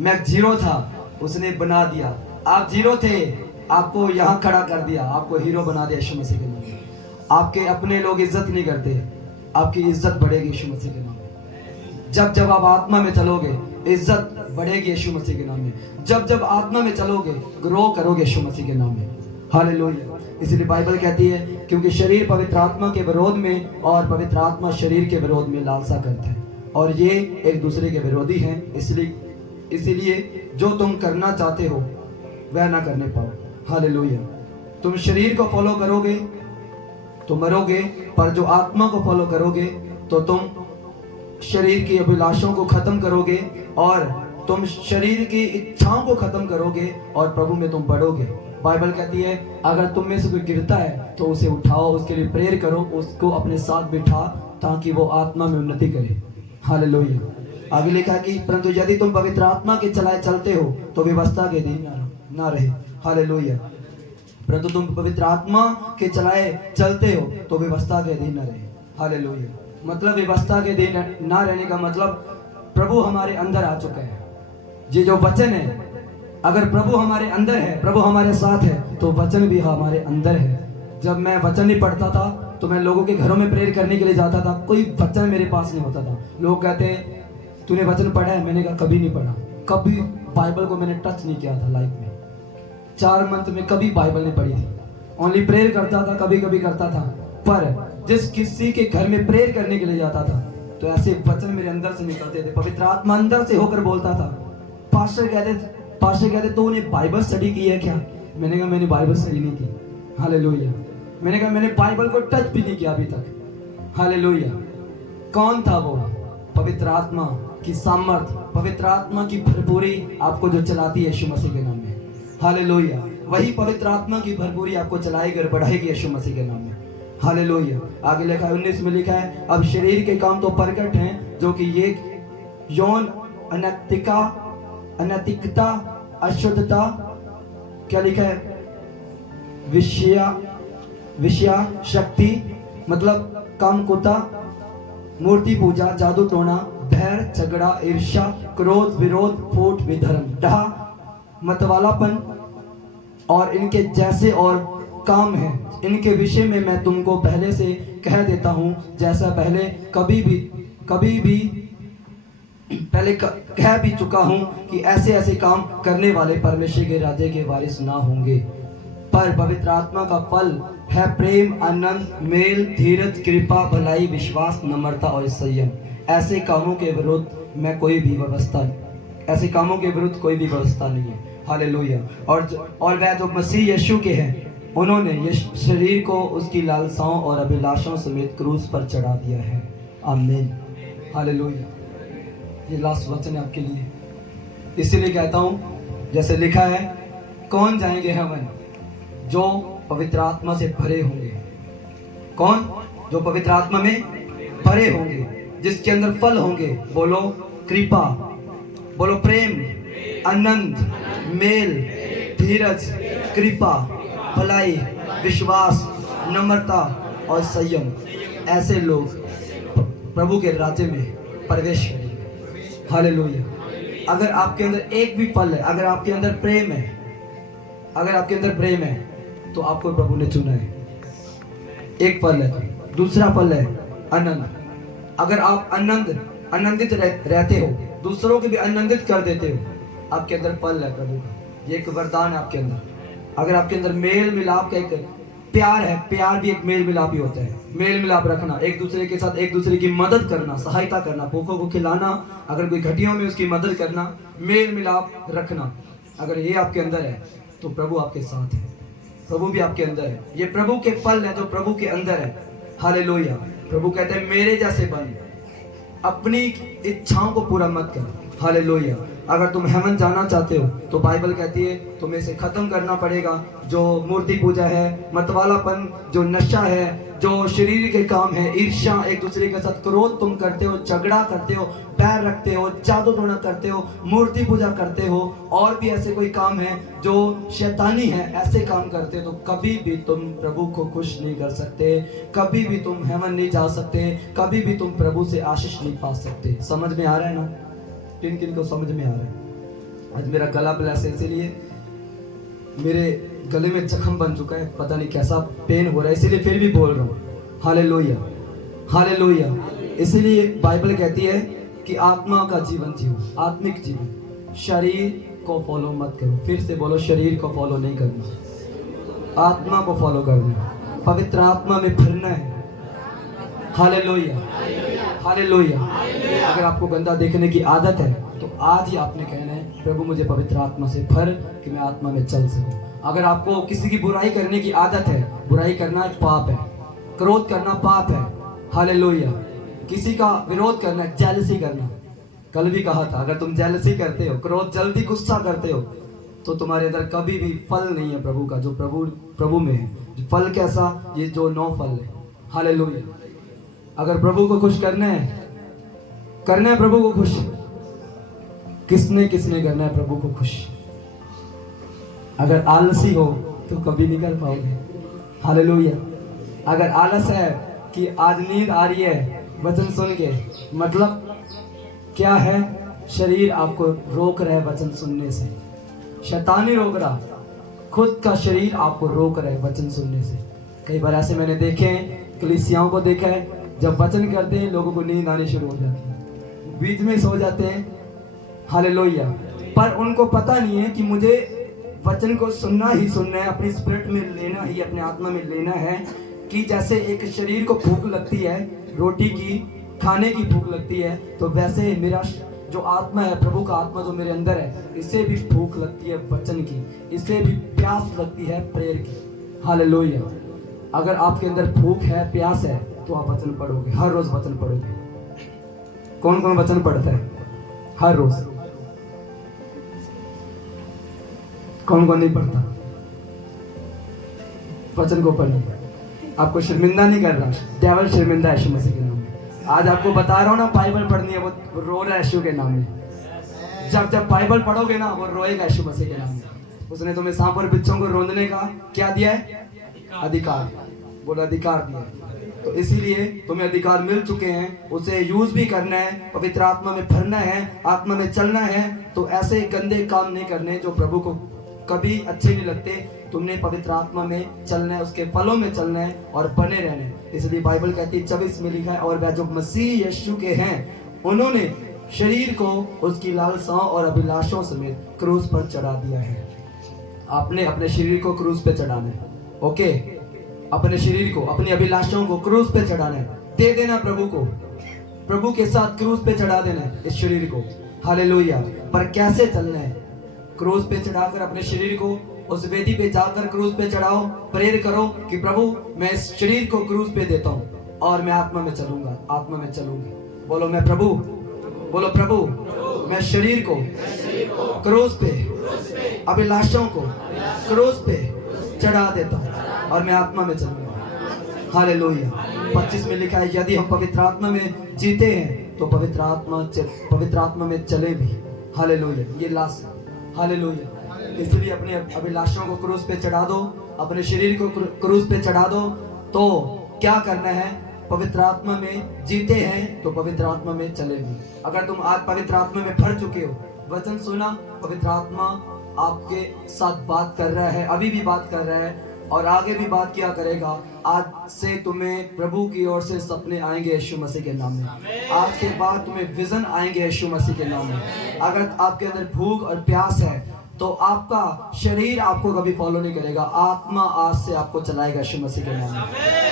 मैं जीरो था, उसने बना दिया। आप जीरो थे, आपको यहाँ खड़ा कर दिया, आपको हीरो बना दिया यीशु मसीह के नाम में। आपके अपने लोग इज्जत नहीं करते, आपकी इज्जत बढ़ेगी यीशु मसीह के नाम में। जब आप आत्मा में चलोगे, इज्जत बढ़ेगी यीशु मसीह के नाम में। जब आत्मा में चलोगे, ग्रो करोगे यीशु मसीह के नाम में। हालेलुया। इसलिए बाइबल कहती है क्योंकि शरीर पवित्र आत्मा के विरोध में और पवित्र आत्मा शरीर के विरोध में लालसा करता है। और ये एक दूसरे के विरोधी हैं। इसलिए जो तुम करना चाहते हो वह ना करने पाओ। हालेलुया। तुम शरीर को फॉलो करोगे तो मरोगे, पर जो आत्मा को फॉलो करोगे तो तुम शरीर की अभिलाषाओं को खत्म करोगे और तुम शरीर की इच्छाओं को खत्म करोगे और प्रभु में तुम बढ़ोगे। बाइबल कहती है अगर तुम में से कोई गिरता है तो उसे उठाओ, उसके लिए प्रेयर करो, उसको अपने साथ बिठा ताकि वो आत्मा में उन्नति करे। हालेलुया। आगे लिखा कि परंतु यदि तुम पवित्र आत्मा के चलाए चलते हो तो व्यवस्था के दिन ना रहे। हालेलुया। परंतु तुम पवित्र आत्मा के चलाए चलते हो तो व्यवस्था के दिन न रहे। हालेलुया। मतलब व्यवस्था के दिन ना रहने का मतलब प्रभु हमारे अंदर आ चुका है। ये जो वचन है, अगर प्रभु हमारे अंदर है, प्रभु हमारे साथ है, तो वचन भी हमारे अंदर है। जब मैं वचन नहीं पढ़ता था तो मैं लोगों के घरों में प्रेयर करने के लिए जाता था, कोई वचन मेरे पास नहीं होता था। लोग कहते तूने वचन पढ़ा है? मैंने कहा कभी नहीं पढ़ा, कभी बाइबल को मैंने टच नहीं किया था लाइफ में। 4 मंथ में कभी बाइबल नहीं पढ़ी थी, ओनली प्रेयर करता था, कभी कभी करता था। पर जिस किसी के घर में प्रेयर करने के लिए जाता था तो ऐसे वचन मेरे अंदर से निकलते थे, पवित्र आत्मा अंदर से होकर बोलता था। पास्टर कहते तूने बाइबल स्टडी की है क्या? मैंने कहा मैंने बाइबल स्टडी नहीं की। हालेलुया। मैंने कहा मैंने बाइबल को टच भी नहीं किया अभी तक। हालेलुया। कौन था वो? पवित्र आत्मा की सामर्थ, पवित्र आत्मा की भरपूरी आपको जो चलाती है यीशु मसीह के नाम में। हालेलुया। वही पवित्र आत्मा की भरपूरी आपको चलाएगी और बढ़ाएगी यीशु मसीह के नाम में। हालेलुया। आगे लिखा है 19 में लिखा है अब शरीर के काम तो प्रकट हैं, जो कि ये यौन अनैतिकता, अशुद्धता, क्या लिखा है, विषया शक्ति, मतलब कामकुता, मूर्ति पूजा, जादू टोना, भैर, झगड़ा, ईर्ष्या, क्रोध, विरोध, फूट, विधर्म, डहा, मतवालापन और इनके जैसे और काम हैं। इनके विषय में मैं तुमको पहले से कह देता हूं, जैसा पहले कभी भी कह भी चुका हूं कि ऐसे ऐसे काम करने वाले परमेश्वर के राज्य के वारिस ना होंगे। पर पवित्र आत्मा का फल है प्रेम, आनंद, मेल, धीरज, कृपा, भलाई, विश्वास, नम्रता और संयम। ऐसे कामों के विरुद्ध कोई भी व्यवस्था नहीं है। हालेलुया। और वह जो मसीह यीशु के हैं, उन्होंने ये शरीर को उसकी लालसाओं और अभिलाषाओं समेत क्रूस पर चढ़ा दिया है। आमीन। हालेलुया। ये लास्ट वचन है आपके लिए, इसीलिए कहता हूँ जैसे लिखा है, कौन जाएंगे हेवन? जो पवित्र आत्मा से भरे होंगे। कौन? जो पवित्र आत्मा में भरे होंगे, जिसके अंदर फल होंगे। बोलो कृपा, बोलो प्रेम, आनंद, मेल, धीरज, कृपा, भलाई, विश्वास, नम्रता और संयम। ऐसे लोग प्रभु के राज्य में प्रवेश करेंगे। हालेलुया। अगर आपके अंदर एक भी फल है, अगर आपके अंदर प्रेम है, तो आपको प्रभु ने चुना है। एक फल है। दूसरा फल है आनंद। अगर आप आनंदित रहते हो, दूसरों को भी आनंदित कर देते हो, आपके अंदर फल है प्रभु का। ये एक वरदान है आपके अंदर। अगर आपके अंदर मेल मिलाप का एक प्यार है, प्यार भी एक मेल मिलाप ही होता है। मेल मिलाप रखना, एक दूसरे के साथ एक दूसरे की मदद करना, सहायता करना, भूखों को खिलाना, अगर कोई घटियों में उसकी मदद करना, मेल मिलाप रखना। अगर ये आपके अंदर है तो प्रभु आपके साथ है, प्रभु भी आपके अंदर है। ये प्रभु के फल है जो प्रभु के अंदर है। हालेलुया। प्रभु कहते हैं मेरे जैसे बन, अपनी इच्छाओं को पूरा मत कर। हालेलुया। अगर तुम हेवन जाना चाहते हो तो बाइबल कहती है तुम्हें इसे खत्म करना पड़ेगा। जो मूर्ति पूजा है, मतवालापन, जो नशा है, जो शरीर के काम है, ईर्ष्या, एक दूसरे के साथ क्रोध तुम करते हो, झगड़ा करते हो, बैर रखते हो, जादू टोना करते हो, मूर्ति पूजा करते हो, और भी ऐसे कोई काम है जो शैतानी है, ऐसे काम करते हो, तो कभी भी तुम प्रभु को खुश नहीं कर सकते, कभी भी तुम हेवन नहीं जा सकते, कभी भी तुम प्रभु से आशीष नहीं पा सकते। समझ में आ रहा है ना? किन किन को समझ में आ रहा है? आज मेरा गला ब्लेस है, इसीलिए मेरे गले में जख्म बन चुका है, पता नहीं कैसा पेन हो रहा है, इसीलिए फिर भी बोल रहा हूँ। Hallelujah, hallelujah. इसीलिए बाइबल कहती है कि आत्मा का जीवन जियो, आत्मिक जीवन। शरीर को फॉलो मत करो। फिर से बोलो, शरीर को फॉलो नहीं करना, आत्मा को फॉलो करना, पवित्र आत्मा में भरना है। Hallelujah, hallelujah. अगर आपको गंदा देखने की आदत है तो आज ही आपने कहना है प्रभु मुझे पवित्र आत्मा से भर कि मैं आत्मा में चल सकूं। अगर आपको किसी की बुराई करने की आदत है, बुराई करना एक पाप है, क्रोध करना पाप है, हालेलुया। किसी का विरोध करना, जेलसी करना, कल भी कहा था अगर तुम जेलसी करते हो, क्रोध, जल्दी गुस्सा करते हो तो तुम्हारे अंदर कभी भी फल नहीं है प्रभु का, जो प्रभु में है। फल कैसा? ये जो 9 फल है, हालेलुया। अगर प्रभु को खुश करना है प्रभु को खुश, किसने करना है प्रभु को खुश? अगर आलसी हो तो कभी नहीं कर पाओगे, हालेलुया। अगर आलस है कि आज नींद आ रही है वचन सुन के, मतलब क्या है? शरीर आपको रोक रहा है वचन सुनने से, शैतान नहीं रोक रहा, खुद का शरीर आपको रोक रहा है वचन सुनने से। कई बार ऐसे मैंने देखे हैं, कलीसियाओं को देखा है, जब वचन करते हैं लोगों को नींद आनी शुरू हो जाती है, बीच में सो जाते हैं, हालेलुया। पर उनको पता नहीं है कि मुझे वचन को सुनना ही सुनना है, अपनी स्पिरिट में लेना ही, अपने आत्मा में लेना है। कि जैसे एक शरीर को भूख लगती है रोटी की, खाने की भूख लगती है, तो वैसे मेरा जो आत्मा है, प्रभु का आत्मा जो मेरे अंदर है, इसे भी भूख लगती है वचन की, इसे भी प्यास लगती है प्रेयर की, हालेलुया। अगर आपके अंदर भूख है, प्यास है, तो आप वचन पढ़ोगे, हर रोज वचन पढ़ोगे। कौन कौन वचन पढ़ता है हर रोज? कौन कौन नहीं पढ़ता? वचन को पढ़िए। आपको शर्मिंदा नहीं कर रहा, डेविल शर्मिंदा है यीशु मसीह के नाम में। आज आपको बता रहा हूँ ना, बाइबल पढ़नी है, वो रो रहा है यीशु के नाम में। जब बाइबल पढ़ोगे ना, वो रोएगा यीशु मसीह के नाम में। उसने तुम्हें सांप और बिच्छों को रोंदने का क्या दिया है? अधिकार, बोला अधिकार दिया है। तो इसीलिए तुम्हें अधिकार मिल चुके हैं, उसे यूज भी करना है, पवित्र आत्मा में भरना है, आत्मा में चलना है। तो ऐसे गंदे काम नहीं करने जो प्रभु को कभी अच्छे नहीं लगते। तुमने पवित्र आत्मा में चलना है, उसके फलों में चलना है और बने रहना है। इसलिए बाइबल कहती है 24 में लिखा है, और वह जो मसीह यीशु के हैं उन्होंने शरीर को उसकी लालसाओं और अभिलाषों समेत क्रूस पर चढ़ा दिया है। आपने अपने शरीर को क्रूस पे चढ़ाना है, ओके? अपने शरीर को, अपनी अभिलाषाओं को क्रूस पे चढ़ाना है, दे देना प्रभु को, प्रभु के साथ क्रूस पे चढ़ा देना है इस शरीर को, हालेलुया। पर कैसे चलना है? क्रूस पे चढ़ाकर अपने शरीर को उस वेदी पे जाकर क्रूस पे चढ़ाओ, प्रेयर करो कि प्रभु मैं इस शरीर को क्रूस पे देता हूँ और मैं आत्मा में चलूंगा, आत्मा में चलूंगी। बोलो मैं प्रभु, बोलो प्रभु, मैं शरीर को क्रूस पे, अभिलाषाओं को क्रूस पे चढ़ा देता हूँ और मैं आत्मा में चलूंगा, हालेलुया। 25 में लिखा है, यदि हम पवित्र आत्मा में जीते हैं तो पवित्र आत्मा में चले भी, हालेलुया। ये लास्ट, हालेलुया। इसलिए अपने अभिलाषाओं को क्रूस पे चढ़ा दो, अपने शरीर को क्रूस पे चढ़ा दो। तो क्या करना है? पवित्र आत्मा में जीते हैं तो पवित्र आत्मा में चले भी। अगर तुम आज पवित्र आत्मा में भर चुके हो, वचन सुना, पवित्र आत्मा आपके साथ बात कर रहा है, अभी भी बात कर रहा है और आगे भी बात किया करेगा। आज से तुम्हें प्रभु की ओर से सपने आएंगे यीशु मसीह के नाम में। आज के बाद तुम्हें विजन आएंगे यीशु मसीह के नाम में। अगर आपके अंदर भूख और प्यास है तो आपका शरीर आपको कभी फॉलो नहीं करेगा, आत्मा आज से आपको चलाएगा यीशु मसीह के नाम में,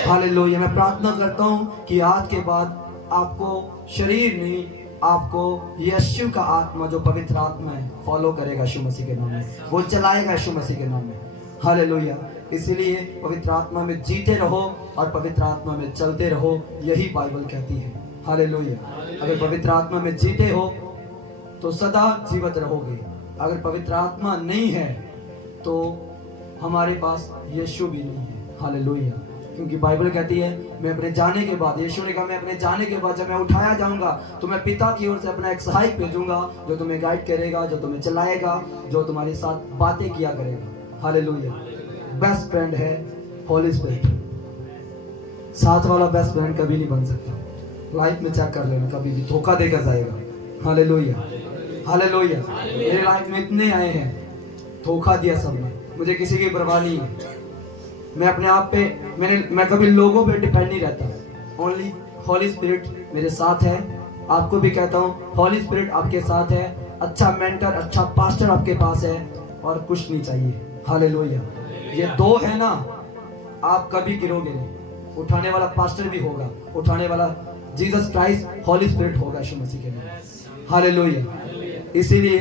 हालेलुया। मैं प्रार्थना करता हूँ कि आज के बाद आपको शरीर नहीं, आपको यीशु का आत्मा जो पवित्र आत्मा है फॉलो करेगा यीशु मसीह के नाम में, वो चलाएगा यीशु मसीह के नाम में, हालेलुया। इसीलिए पवित्र आत्मा में जीते रहो और पवित्र आत्मा में चलते रहो, यही बाइबल कहती है, हालेलुया। अगर पवित्र आत्मा में जीते हो तो सदा जीवित रहोगे। अगर पवित्र आत्मा नहीं है तो हमारे पास यीशु भी नहीं है, हालेलुया। क्योंकि बाइबल कहती है मैं अपने जाने के बाद, यीशु ने कहा मैं अपने जाने के बाद जब मैं उठाया जाऊंगा तो मैं पिता की ओर से अपना एक सहायक भेजूंगा जो तुम्हें गाइड करेगा, जो तुम्हें चलाएगा, जो तुम्हारे साथ बातें किया करेगा, हालेलुया। बेस्ट फ्रेंड है होली स्पिरिट। साथ वाला बेस्ट फ्रेंड कभी नहीं बन सकता। लाइफ में चेक कर लेना, कभी भी धोखा देकर जाएगा, हालेलुया, हालेलुया। मेरे लाइफ में इतने आए हैं, धोखा दिया सबने, मुझे किसी की परवाह नहीं है। मैं अपने आप पे, मैं कभी लोगों पे डिपेंड नहीं रहता। ओनली हॉली स्पिरिट मेरे साथ है। आपको भी कहता हूँ हॉली स्पिरिट आपके साथ है, अच्छा मेंटर, अच्छा पास्टर आपके पास है और कुछ नहीं चाहिए, हालेलुया। ये दो है ना, आप कभी गिरोगे नहीं। उठाने वाला पास्टर भी होगा, उठाने वाला जीसस क्राइस्ट होली स्पिरिट होगा यीशु मसीह के नाम। हालेलुया। इसीलिए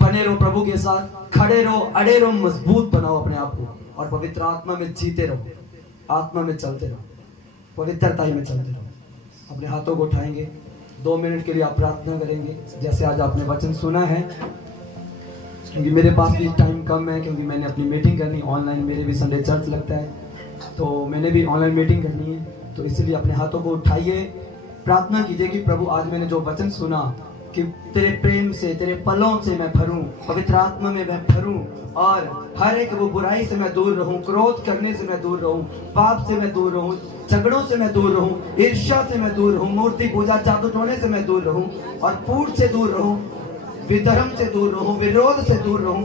बने रहो प्रभु के साथ, खड़े रहो, अड़े रहो, मजबूत बनाओ अपने आप को और पवित्र आत्मा में जीते रहो, आत्मा में चलते रहो, पवित्रता में चलते रहो। अपने हाथों को उठाएंगे, 2 मिनट के लिए आप प्रार्थना करेंगे जैसे आज आपने वचन सुना है। क्योंकि मेरे पास भी टाइम कम है, क्योंकि मैंने अपनी मीटिंग करनी ऑनलाइन, मेरे भी संडे चर्च लगता है तो मैंने भी ऑनलाइन मीटिंग करनी है, तो इसलिए अपने हाथों को उठाइए, प्रार्थना कीजिए कि प्रभु आज मैंने जो वचन सुना कि तेरे प्रेम से, तेरे पलों से मैं भरूं, पवित्र आत्मा में मैं भरूं और हर एक वो बुराई से मैं दूर रहूं, क्रोध करने से मैं दूर रहूं, पाप से मैं दूर रहूं, झगड़ों से मैं दूर रहूं, ईर्ष्या से मैं दूर रहूं, मूर्ति पूजा जादू टोने से मैं दूर रहूं और फूट से दूर रहूं, विधर्म से दूर रहूं, विरोध से दूर रहूं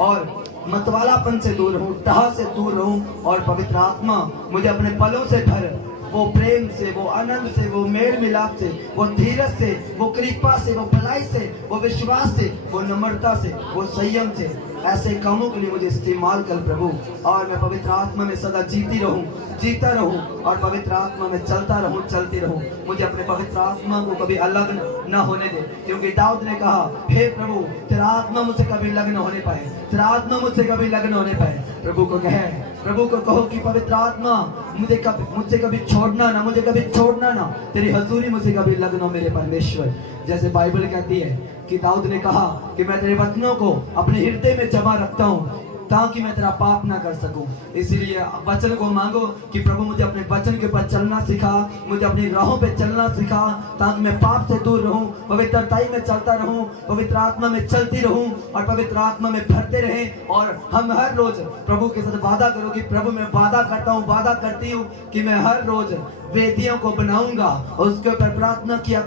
और मतवालापन से दूर रहूं, डाह से दूर रहूं और पवित्र आत्मा मुझे अपने पलों से भर, वो प्रेम से, वो आनंद से, वो मेल मिलाप से, वो धीरज से, वो कृपा से, वो भलाई से, वो विश्वास से, वो नम्रता से, वो संयम से, ऐसे कामों के लिए मुझे इस्तेमाल कर प्रभु, और मैं पवित्र आत्मा में सदा जीता रहूं और पवित्र आत्मा में चलता रहूं, चलती रहूं। मुझे अपने पवित्र आत्मा को कभी अलग न होने दे, क्योंकि दाऊद ने कहा, हे प्रभु तेरा आत्मा मुझसे कभी अलग न होने पाए, तेरा आत्मा मुझसे कभी अलग न होने पाए। प्रभु को कहो कि पवित्र आत्मा मुझसे कभी छोड़ना ना, मुझे कभी छोड़ना ना, तेरी हजूरी मुझसे कभी अलग न हो मेरे परमेश्वर। जैसे बाइबल कहती है कि दाऊद ने कहा कि मैं तेरे वचनों को अपने हृदय में जमा रखता हूँ ताकि मैं तेरा पाप ना कर सकूं। इसीलिए वचन को मांगो कि प्रभु मुझे अपने वचन के ऊपर चलना सिखा, मुझे अपनी राहों पे चलना सिखा ताकि मैं पाप से दूर रहूं, पवित्रताई में चलता रहूं, पवित्र आत्मा में चलती रहूं और पवित्र आत्मा में भरते रहें। और हम हर रोज प्रभु के साथ वादा करो कि प्रभु मैं वादा करता हूँ, वादा करती हूँ कि मैं हर रोज वेदियों को बनाऊंगा, उसके ऊपर प्रार्थना किया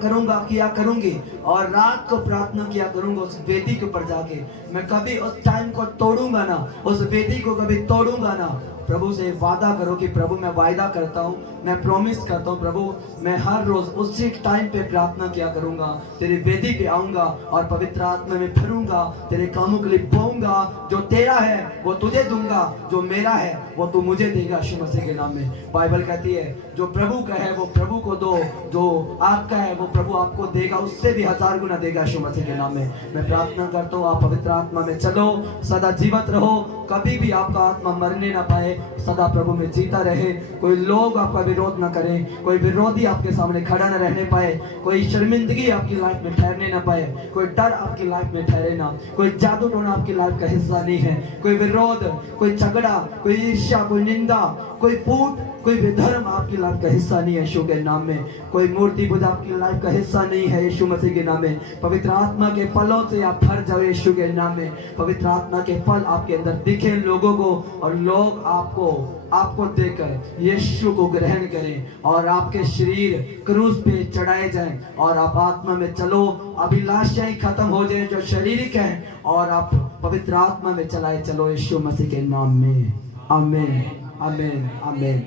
करूंगी और रात को प्रार्थना किया करूंगा उस वेदी के ऊपर जाके। मैं कभी उस टाइम को तोड़ूंगा ना, उस वेदी को कभी तोड़ूंगा ना। प्रभु से वादा करो कि प्रभु मैं वायदा करता हूँ, मैं प्रॉमिस करता हूँ प्रभु मैं हर रोज उसी टाइम पे प्रार्थना किया करूंगा, तेरी वेदी पे आऊंगा और पवित्र आत्मा में फिरूंगा, तेरे कामों के लिए बोऊंगा, जो तेरा है वो तुझे दूंगा, जो मेरा है वो तू मुझे देगा यीशु मसीह के नाम में। बाइबल कहती है जो प्रभु का है वो प्रभु को दो, जो आपका है वो प्रभु आपको देगा, उससे भी 1000 गुना देगा यीशु मसीह के नाम में। मैं प्रार्थना करता हूँ आप पवित्र आत्मा में चलो, सदा जीवित रहो, कभी भी आपका आत्मा मरने ना पाए, सदा प्रभु में जीता रहे। कोई लोग आपका विरोध ना करें, कोई विरोधी आपके सामने खड़ा न रहने पाए, कोई शर्मिंदगी आपकी लाइफ में ठहरने ना पाए, कोई डर आपकी लाइफ में ठहरे ना, कोई जादू टोना आपकी लाइफ का हिस्सा नहीं है, कोई विरोध, कोई झगड़ा, कोई ईर्ष्या, कोई निंदा, कोई फूट, कोई विधर्म आपकी लाइफ का हिस्सा नहीं है यीशु के नाम में। कोई मूर्ति पूजा आपकी लाइफ का हिस्सा नहीं है यीशु मसीह के नाम में। पवित्र आत्मा के फलों से आप भर जाओ यीशु के नाम में। पवित्र आत्मा के फल आपके अंदर दिखे लोगों को और लोग आपको देकर यीशु को ग्रहण करें और आपके शरीर क्रूस पे चढ़ाए जाएं और आप आत्मा में चलो, अभिलाषाएं खत्म हो जाएं जो शारीरिक हैं और आप पवित्र आत्मा में चलाए चलो यीशु मसीह के नाम में। आमीन, आमीन, आमीन।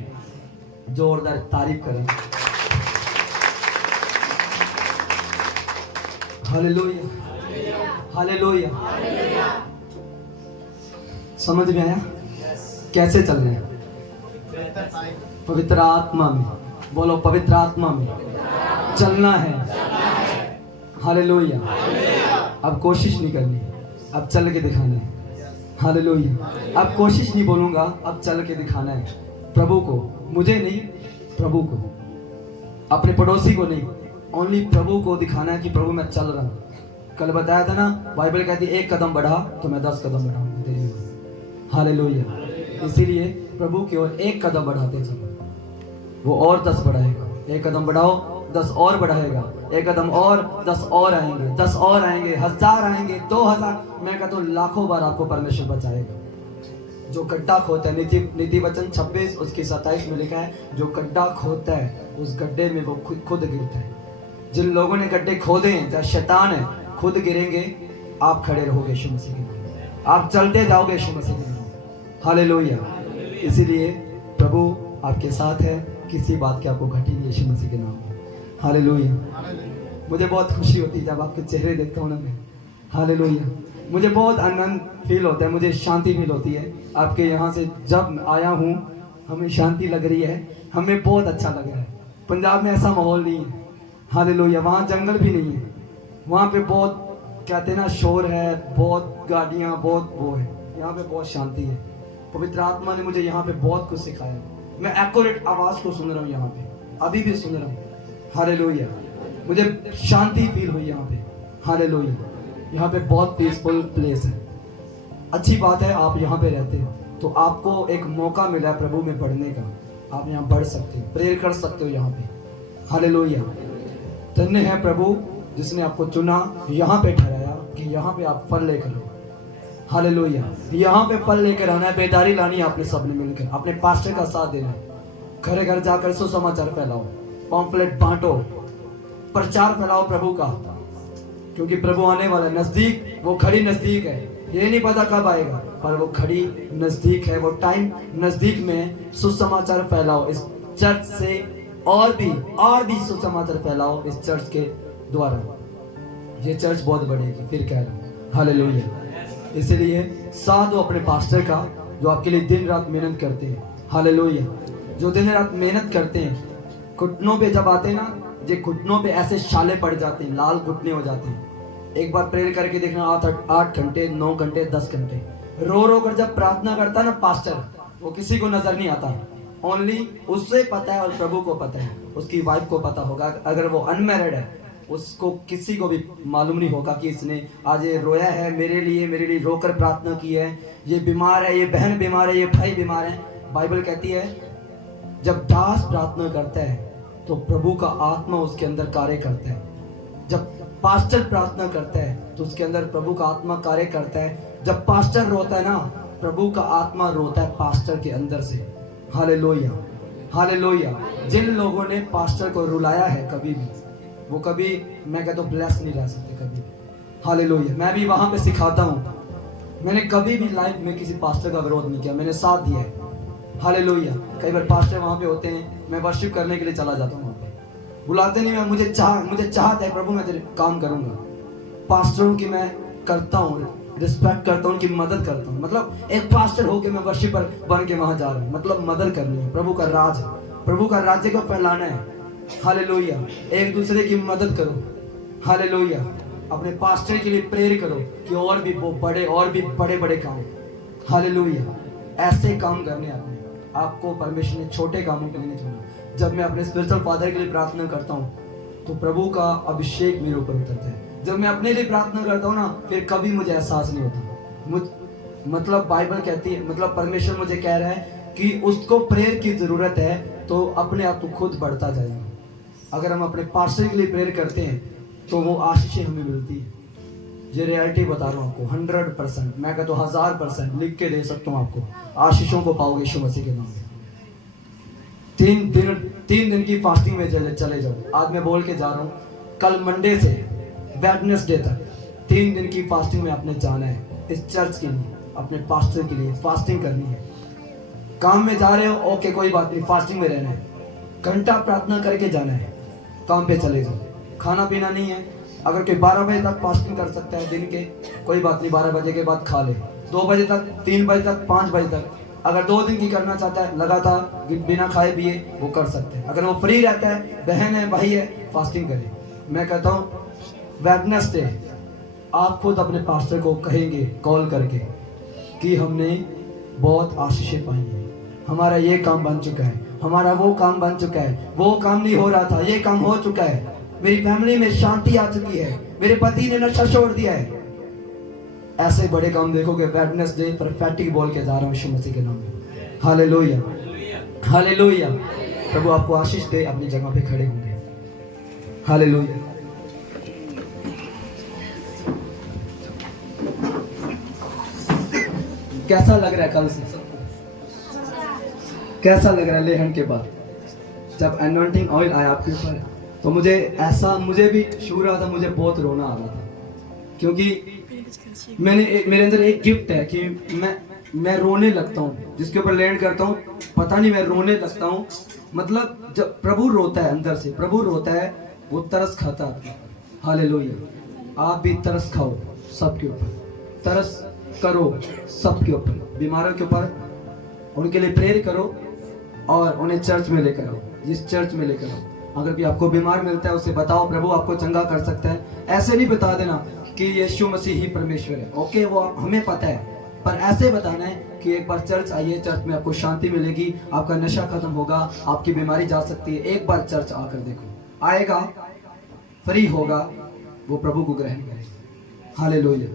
जोरदार तारीफ करें। Hallelujah, hallelujah. समझ में आया कैसे चलना है? पवित्र आत्मा में, बोलो पवित्र आत्मा में चलना है। हालेलुया। अब कोशिश नहीं करनी, अब चल के दिखाना है। हालेलुया। अब कोशिश नहीं बोलूंगा, अब चल के दिखाना है प्रभु को, मुझे नहीं, प्रभु को, अपने पड़ोसी को नहीं, ओनली प्रभु को दिखाना है कि प्रभु मैं चल रहा हूं। कल बताया था ना, बाइबल कहती है 1 कदम बढ़ा तो मैं 10 कदम बढ़ाऊंगा तेरी ओर। हालेलुया। इसीलिए प्रभु की ओर 1 कदम बढ़ाते चलो, वो और 10 बढ़ाएगा। 1 कदम बढ़ाओ, 10 और बढ़ाएगा, 1 कदम और, 10 और आएंगे, 10 और आएंगे, 1000 आएंगे, 2000, मैं कहता हूँ लाखों बार आपको परमेश्वर बचाएगा। जो गड्ढा खोदता है, नीति वचन 26 उसकी 27 में लिखा है, जो गड्ढा खोदता है उस गड्ढे में वो खुद गिरता है। जिन लोगों ने गड्ढे खोदे हैं, चाहे शैतान है, खुद गिरेंगे, आप खड़े रहोगे यीशु मसीह के नाम, आप चलते जाओगे यीशु मसीह के नाम। हालेलुया। इसीलिए प्रभु आपके साथ है, किसी बात की आपको घटी नहीं यीशु मसीह के नाम में। हालेलुया। मुझे बहुत खुशी होती है जब आपके चेहरे देखता हूँ ना मैं। हालेलुया। मुझे बहुत आनंद फील होता है, मुझे शांति फील होती है। आपके यहाँ से जब आया हूँ हमें शांति लग रही है, हमें बहुत अच्छा लग रहा है। पंजाब में ऐसा माहौल नहीं है, हालेलुया। वहाँ जंगल भी नहीं है, वहाँ पे बहुत कहते हैं ना शोर है, बहुत गाड़ियाँ, बहुत वो है। यहाँ पे बहुत शांति है। पवित्र आत्मा ने मुझे यहाँ पे बहुत कुछ सिखाया। मैं एक्यूरेट आवाज को सुन रहा हूँ यहाँ पे, अभी भी सुन रहा हूँ। हालेलुया। मुझे शांति फील हुई यहाँ पे। हालेलुया। यहाँ पे बहुत पीसफुल प्लेस है। अच्छी बात है आप यहाँ पे रहते हो तो आपको एक मौका मिला है प्रभु में बढ़ने का। आप यहाँ बढ़ सकते हो, प्रेयर कर सकते हो यहाँ पे। हालेलुया। धन्य है प्रभु जिसने आपको चुना, यहाँ पे ठहराया कि यहाँ पे आप फल लेकर आओ। हालेलुया। यहाँ पे फल लेकर आना है, बेदारी लानी है आपने सबने मिलकर, अपने पास्टर का साथ देना है। घरे घर जाकर सुसमाचार फैलाओ, पॉम्फलेट बांटो, प्रचार फैलाओ प्रभु का, क्योंकि प्रभु आने वाला है। नजदीक, वो घड़ी नजदीक है। ये नहीं पता कब आएगा, पर वो घड़ी नजदीक है, वो टाइम नजदीक में। सुसमाचार फैलाओ इस चर्च से, और भी सुसमाचार फैलाओ इस चर्च के द्वारा। ये चर्च बहुत बढ़ेगी, फिर कह रहा हूँ। हालेलुया। इसलिए साथ दो अपने पास्टर का, जो आपके लिए दिन रात मेहनत करते हैं। हालेलुया। जो दिन रात मेहनत करते हैं, घुटनों पे जब आते हैं ना, ये घुटनों पे ऐसे छाले पड़ जाते हैं, लाल घुटने हो जाते हैं। एक बार प्रेयर करके देखना, 8 घंटे, 9 घंटे, 10 घंटे रो रो कर जब प्रार्थना करता है ना पास्टर, वो किसी को नजर नहीं आता। ओनली उससे पता है और प्रभु को पता है, उसकी वाइफ को पता होगा। अगर वो अनमैरिड है, उसको किसी को भी मालूम नहीं होगा कि इसने आज ये रोया है मेरे लिए रोकर प्रार्थना की है। ये बीमार है, ये बहन बीमार है, ये भाई बीमार है। बाइबल कहती है जब दास प्रार्थना करता है तो प्रभु का आत्मा उसके अंदर कार्य करता है। जब पास्टर प्रार्थना करता है तो उसके अंदर प्रभु का आत्मा कार्य करता है। जब पास्टर रोता है ना, प्रभु का आत्मा रोता है पास्टर के अंदर से। हालेलुया। हालेलुया। जिन लोगों ने पास्टर को रुलाया है कभी भी, वो कभी, मैं कहता हूँ, ब्लेस नहीं रह सकते कभी। हालेलुया। मैं भी वहां पे सिखाता हूँ, मैंने कभी भी लाइफ में किसी पास्टर का विरोध नहीं किया, मैंने साथ दिया है। हालेलुया। कई बार पास्टर वहां पे होते हैं, मैं वर्शिप करने के लिए चला जाता हूँ वहां पे, बुलाते नहीं, मैं मुझे चाहत है प्रभु, मैं तेरे काम करूंगा। पास्टरों की मैं करता हूँ, रिस्पेक्ट करता हूँ, उनकी मदद करता हूँ। मतलब एक पास्टर होके मैं वर्शिपर बन के वहां जा रहा हूँ, मतलब मदद करनी है। प्रभु का राज है, प्रभु का राज्य को फैलाना है। हालेलुया। एक दूसरे की मदद करो। हालेलुया। अपने पास्टर के लिए प्रेयर करो कि और भी वो बड़े बड़े काम। हालेलुया। ऐसे काम करने आपको परमेश्वर ने छोटे कामों के लिए नहीं चुना। जब मैं अपने स्पिरिचुअल फादर के लिए प्रार्थना करता हूँ तो प्रभु का अभिषेक मेरे ऊपर उतरता है। जब मैं अपने लिए प्रार्थना करता हूँ ना, फिर कभी मुझे एहसास नहीं होता। मतलब बाइबल कहती है, मतलब परमेश्वर मुझे कह रहा है कि उसको प्रेयर की जरूरत है, तो अपने आप को खुद बढ़ता जाएगा। अगर हम अपने पास्टर के लिए प्रेयर करते हैं तो वो आशीषें हमें मिलती है। ये रियलिटी बता रहा हूँ आपको, 100%, मैं कहता हूँ 1000% लिख के दे सकता हूँ आपको। आशीषों को पाओगे यीशु मसीह के नाम में। 3 दिन की फास्टिंग में चले जाओ। आज मैं बोल के जा रहा हूँ, कल मंडे से वेडनेसडे तक 3 दिन की फास्टिंग में आपने जाना है। इस चर्च के लिए, अपने पास्टर के लिए फास्टिंग करनी है। काम में जा रहे हो, ओके कोई बात नहीं, फास्टिंग में रहना है। घंटा प्रार्थना करके जाना है, काम पे चले जाओ। खाना पीना नहीं है। अगर कोई 12 बजे तक फास्टिंग कर सकता है दिन के, कोई बात नहीं, 12 बजे के बाद खा ले। 2 बजे तक, 3 बजे तक, 5 बजे तक। अगर 2 दिन की करना चाहता है लगातार बिना खाए पिए, वो कर सकते हैं। अगर वो फ्री रहता है, बहन है, भाई है, फास्टिंग करे। मैं कहता हूँ वेडनेसडे आप खुद अपने पास्टर को कहेंगे कॉल करके कि हमने बहुत आशीषें पाई हैं, हमारा ये काम बन चुका है, हमारा वो काम बन चुका है, वो काम नहीं हो रहा था, ये काम हो चुका है, मेरी फैमिली में शांति आ चुकी है, मेरे पति ने नशा छोड़ दिया है। ऐसे बड़े काम देखोगे। वेडनेसडे परफेक्ट बोल के जा रहा हूँ यीशु मसीह के नाम में। हालेलुया। हालेलुया। प्रभु आपको आशीष दे। अपनी जगह पे खड़े होंगे। हालेलुया। कैसा लग रहा है कल से सबको? कैसा लग रहा है लेहन के बाद जब एनॉइंटिंग ऑयल आया आपके ऊपर? तो मुझे भी शूर रहा था, मुझे बहुत रोना आ रहा था, क्योंकि मेरे अंदर एक गिफ्ट है कि मैं रोने लगता हूँ। जिसके ऊपर लैंड करता हूँ, पता नहीं, मैं रोने लगता हूँ। मतलब जब प्रभु रोता है अंदर से, प्रभु रोता है, वो तरस खाता है। हालेलुया। आप भी तरस खाओ सबके ऊपर, तरस करो सबके ऊपर, बीमारों के ऊपर, उनके लिए प्रेयर करो और उन्हें चर्च में लेकर आओ। जिस चर्च में लेकर आओ, अगर भी आपको बीमार मिलता है उसे बताओ, प्रभु आपको चंगा कर सकता है। ऐसे नहीं बता देना कि यीशु मसीह ही परमेश्वर है, ओके वो हमें पता है, पर ऐसे बताना है कि एक बार चर्च आइए, चर्च में आपको शांति मिलेगी, आपका नशा खत्म होगा, आपकी बीमारी जा सकती है। एक बार चर्च आकर देखो, आएगा, फ्री होगा, वो प्रभु को ग्रहण करेगा। हालेलुया।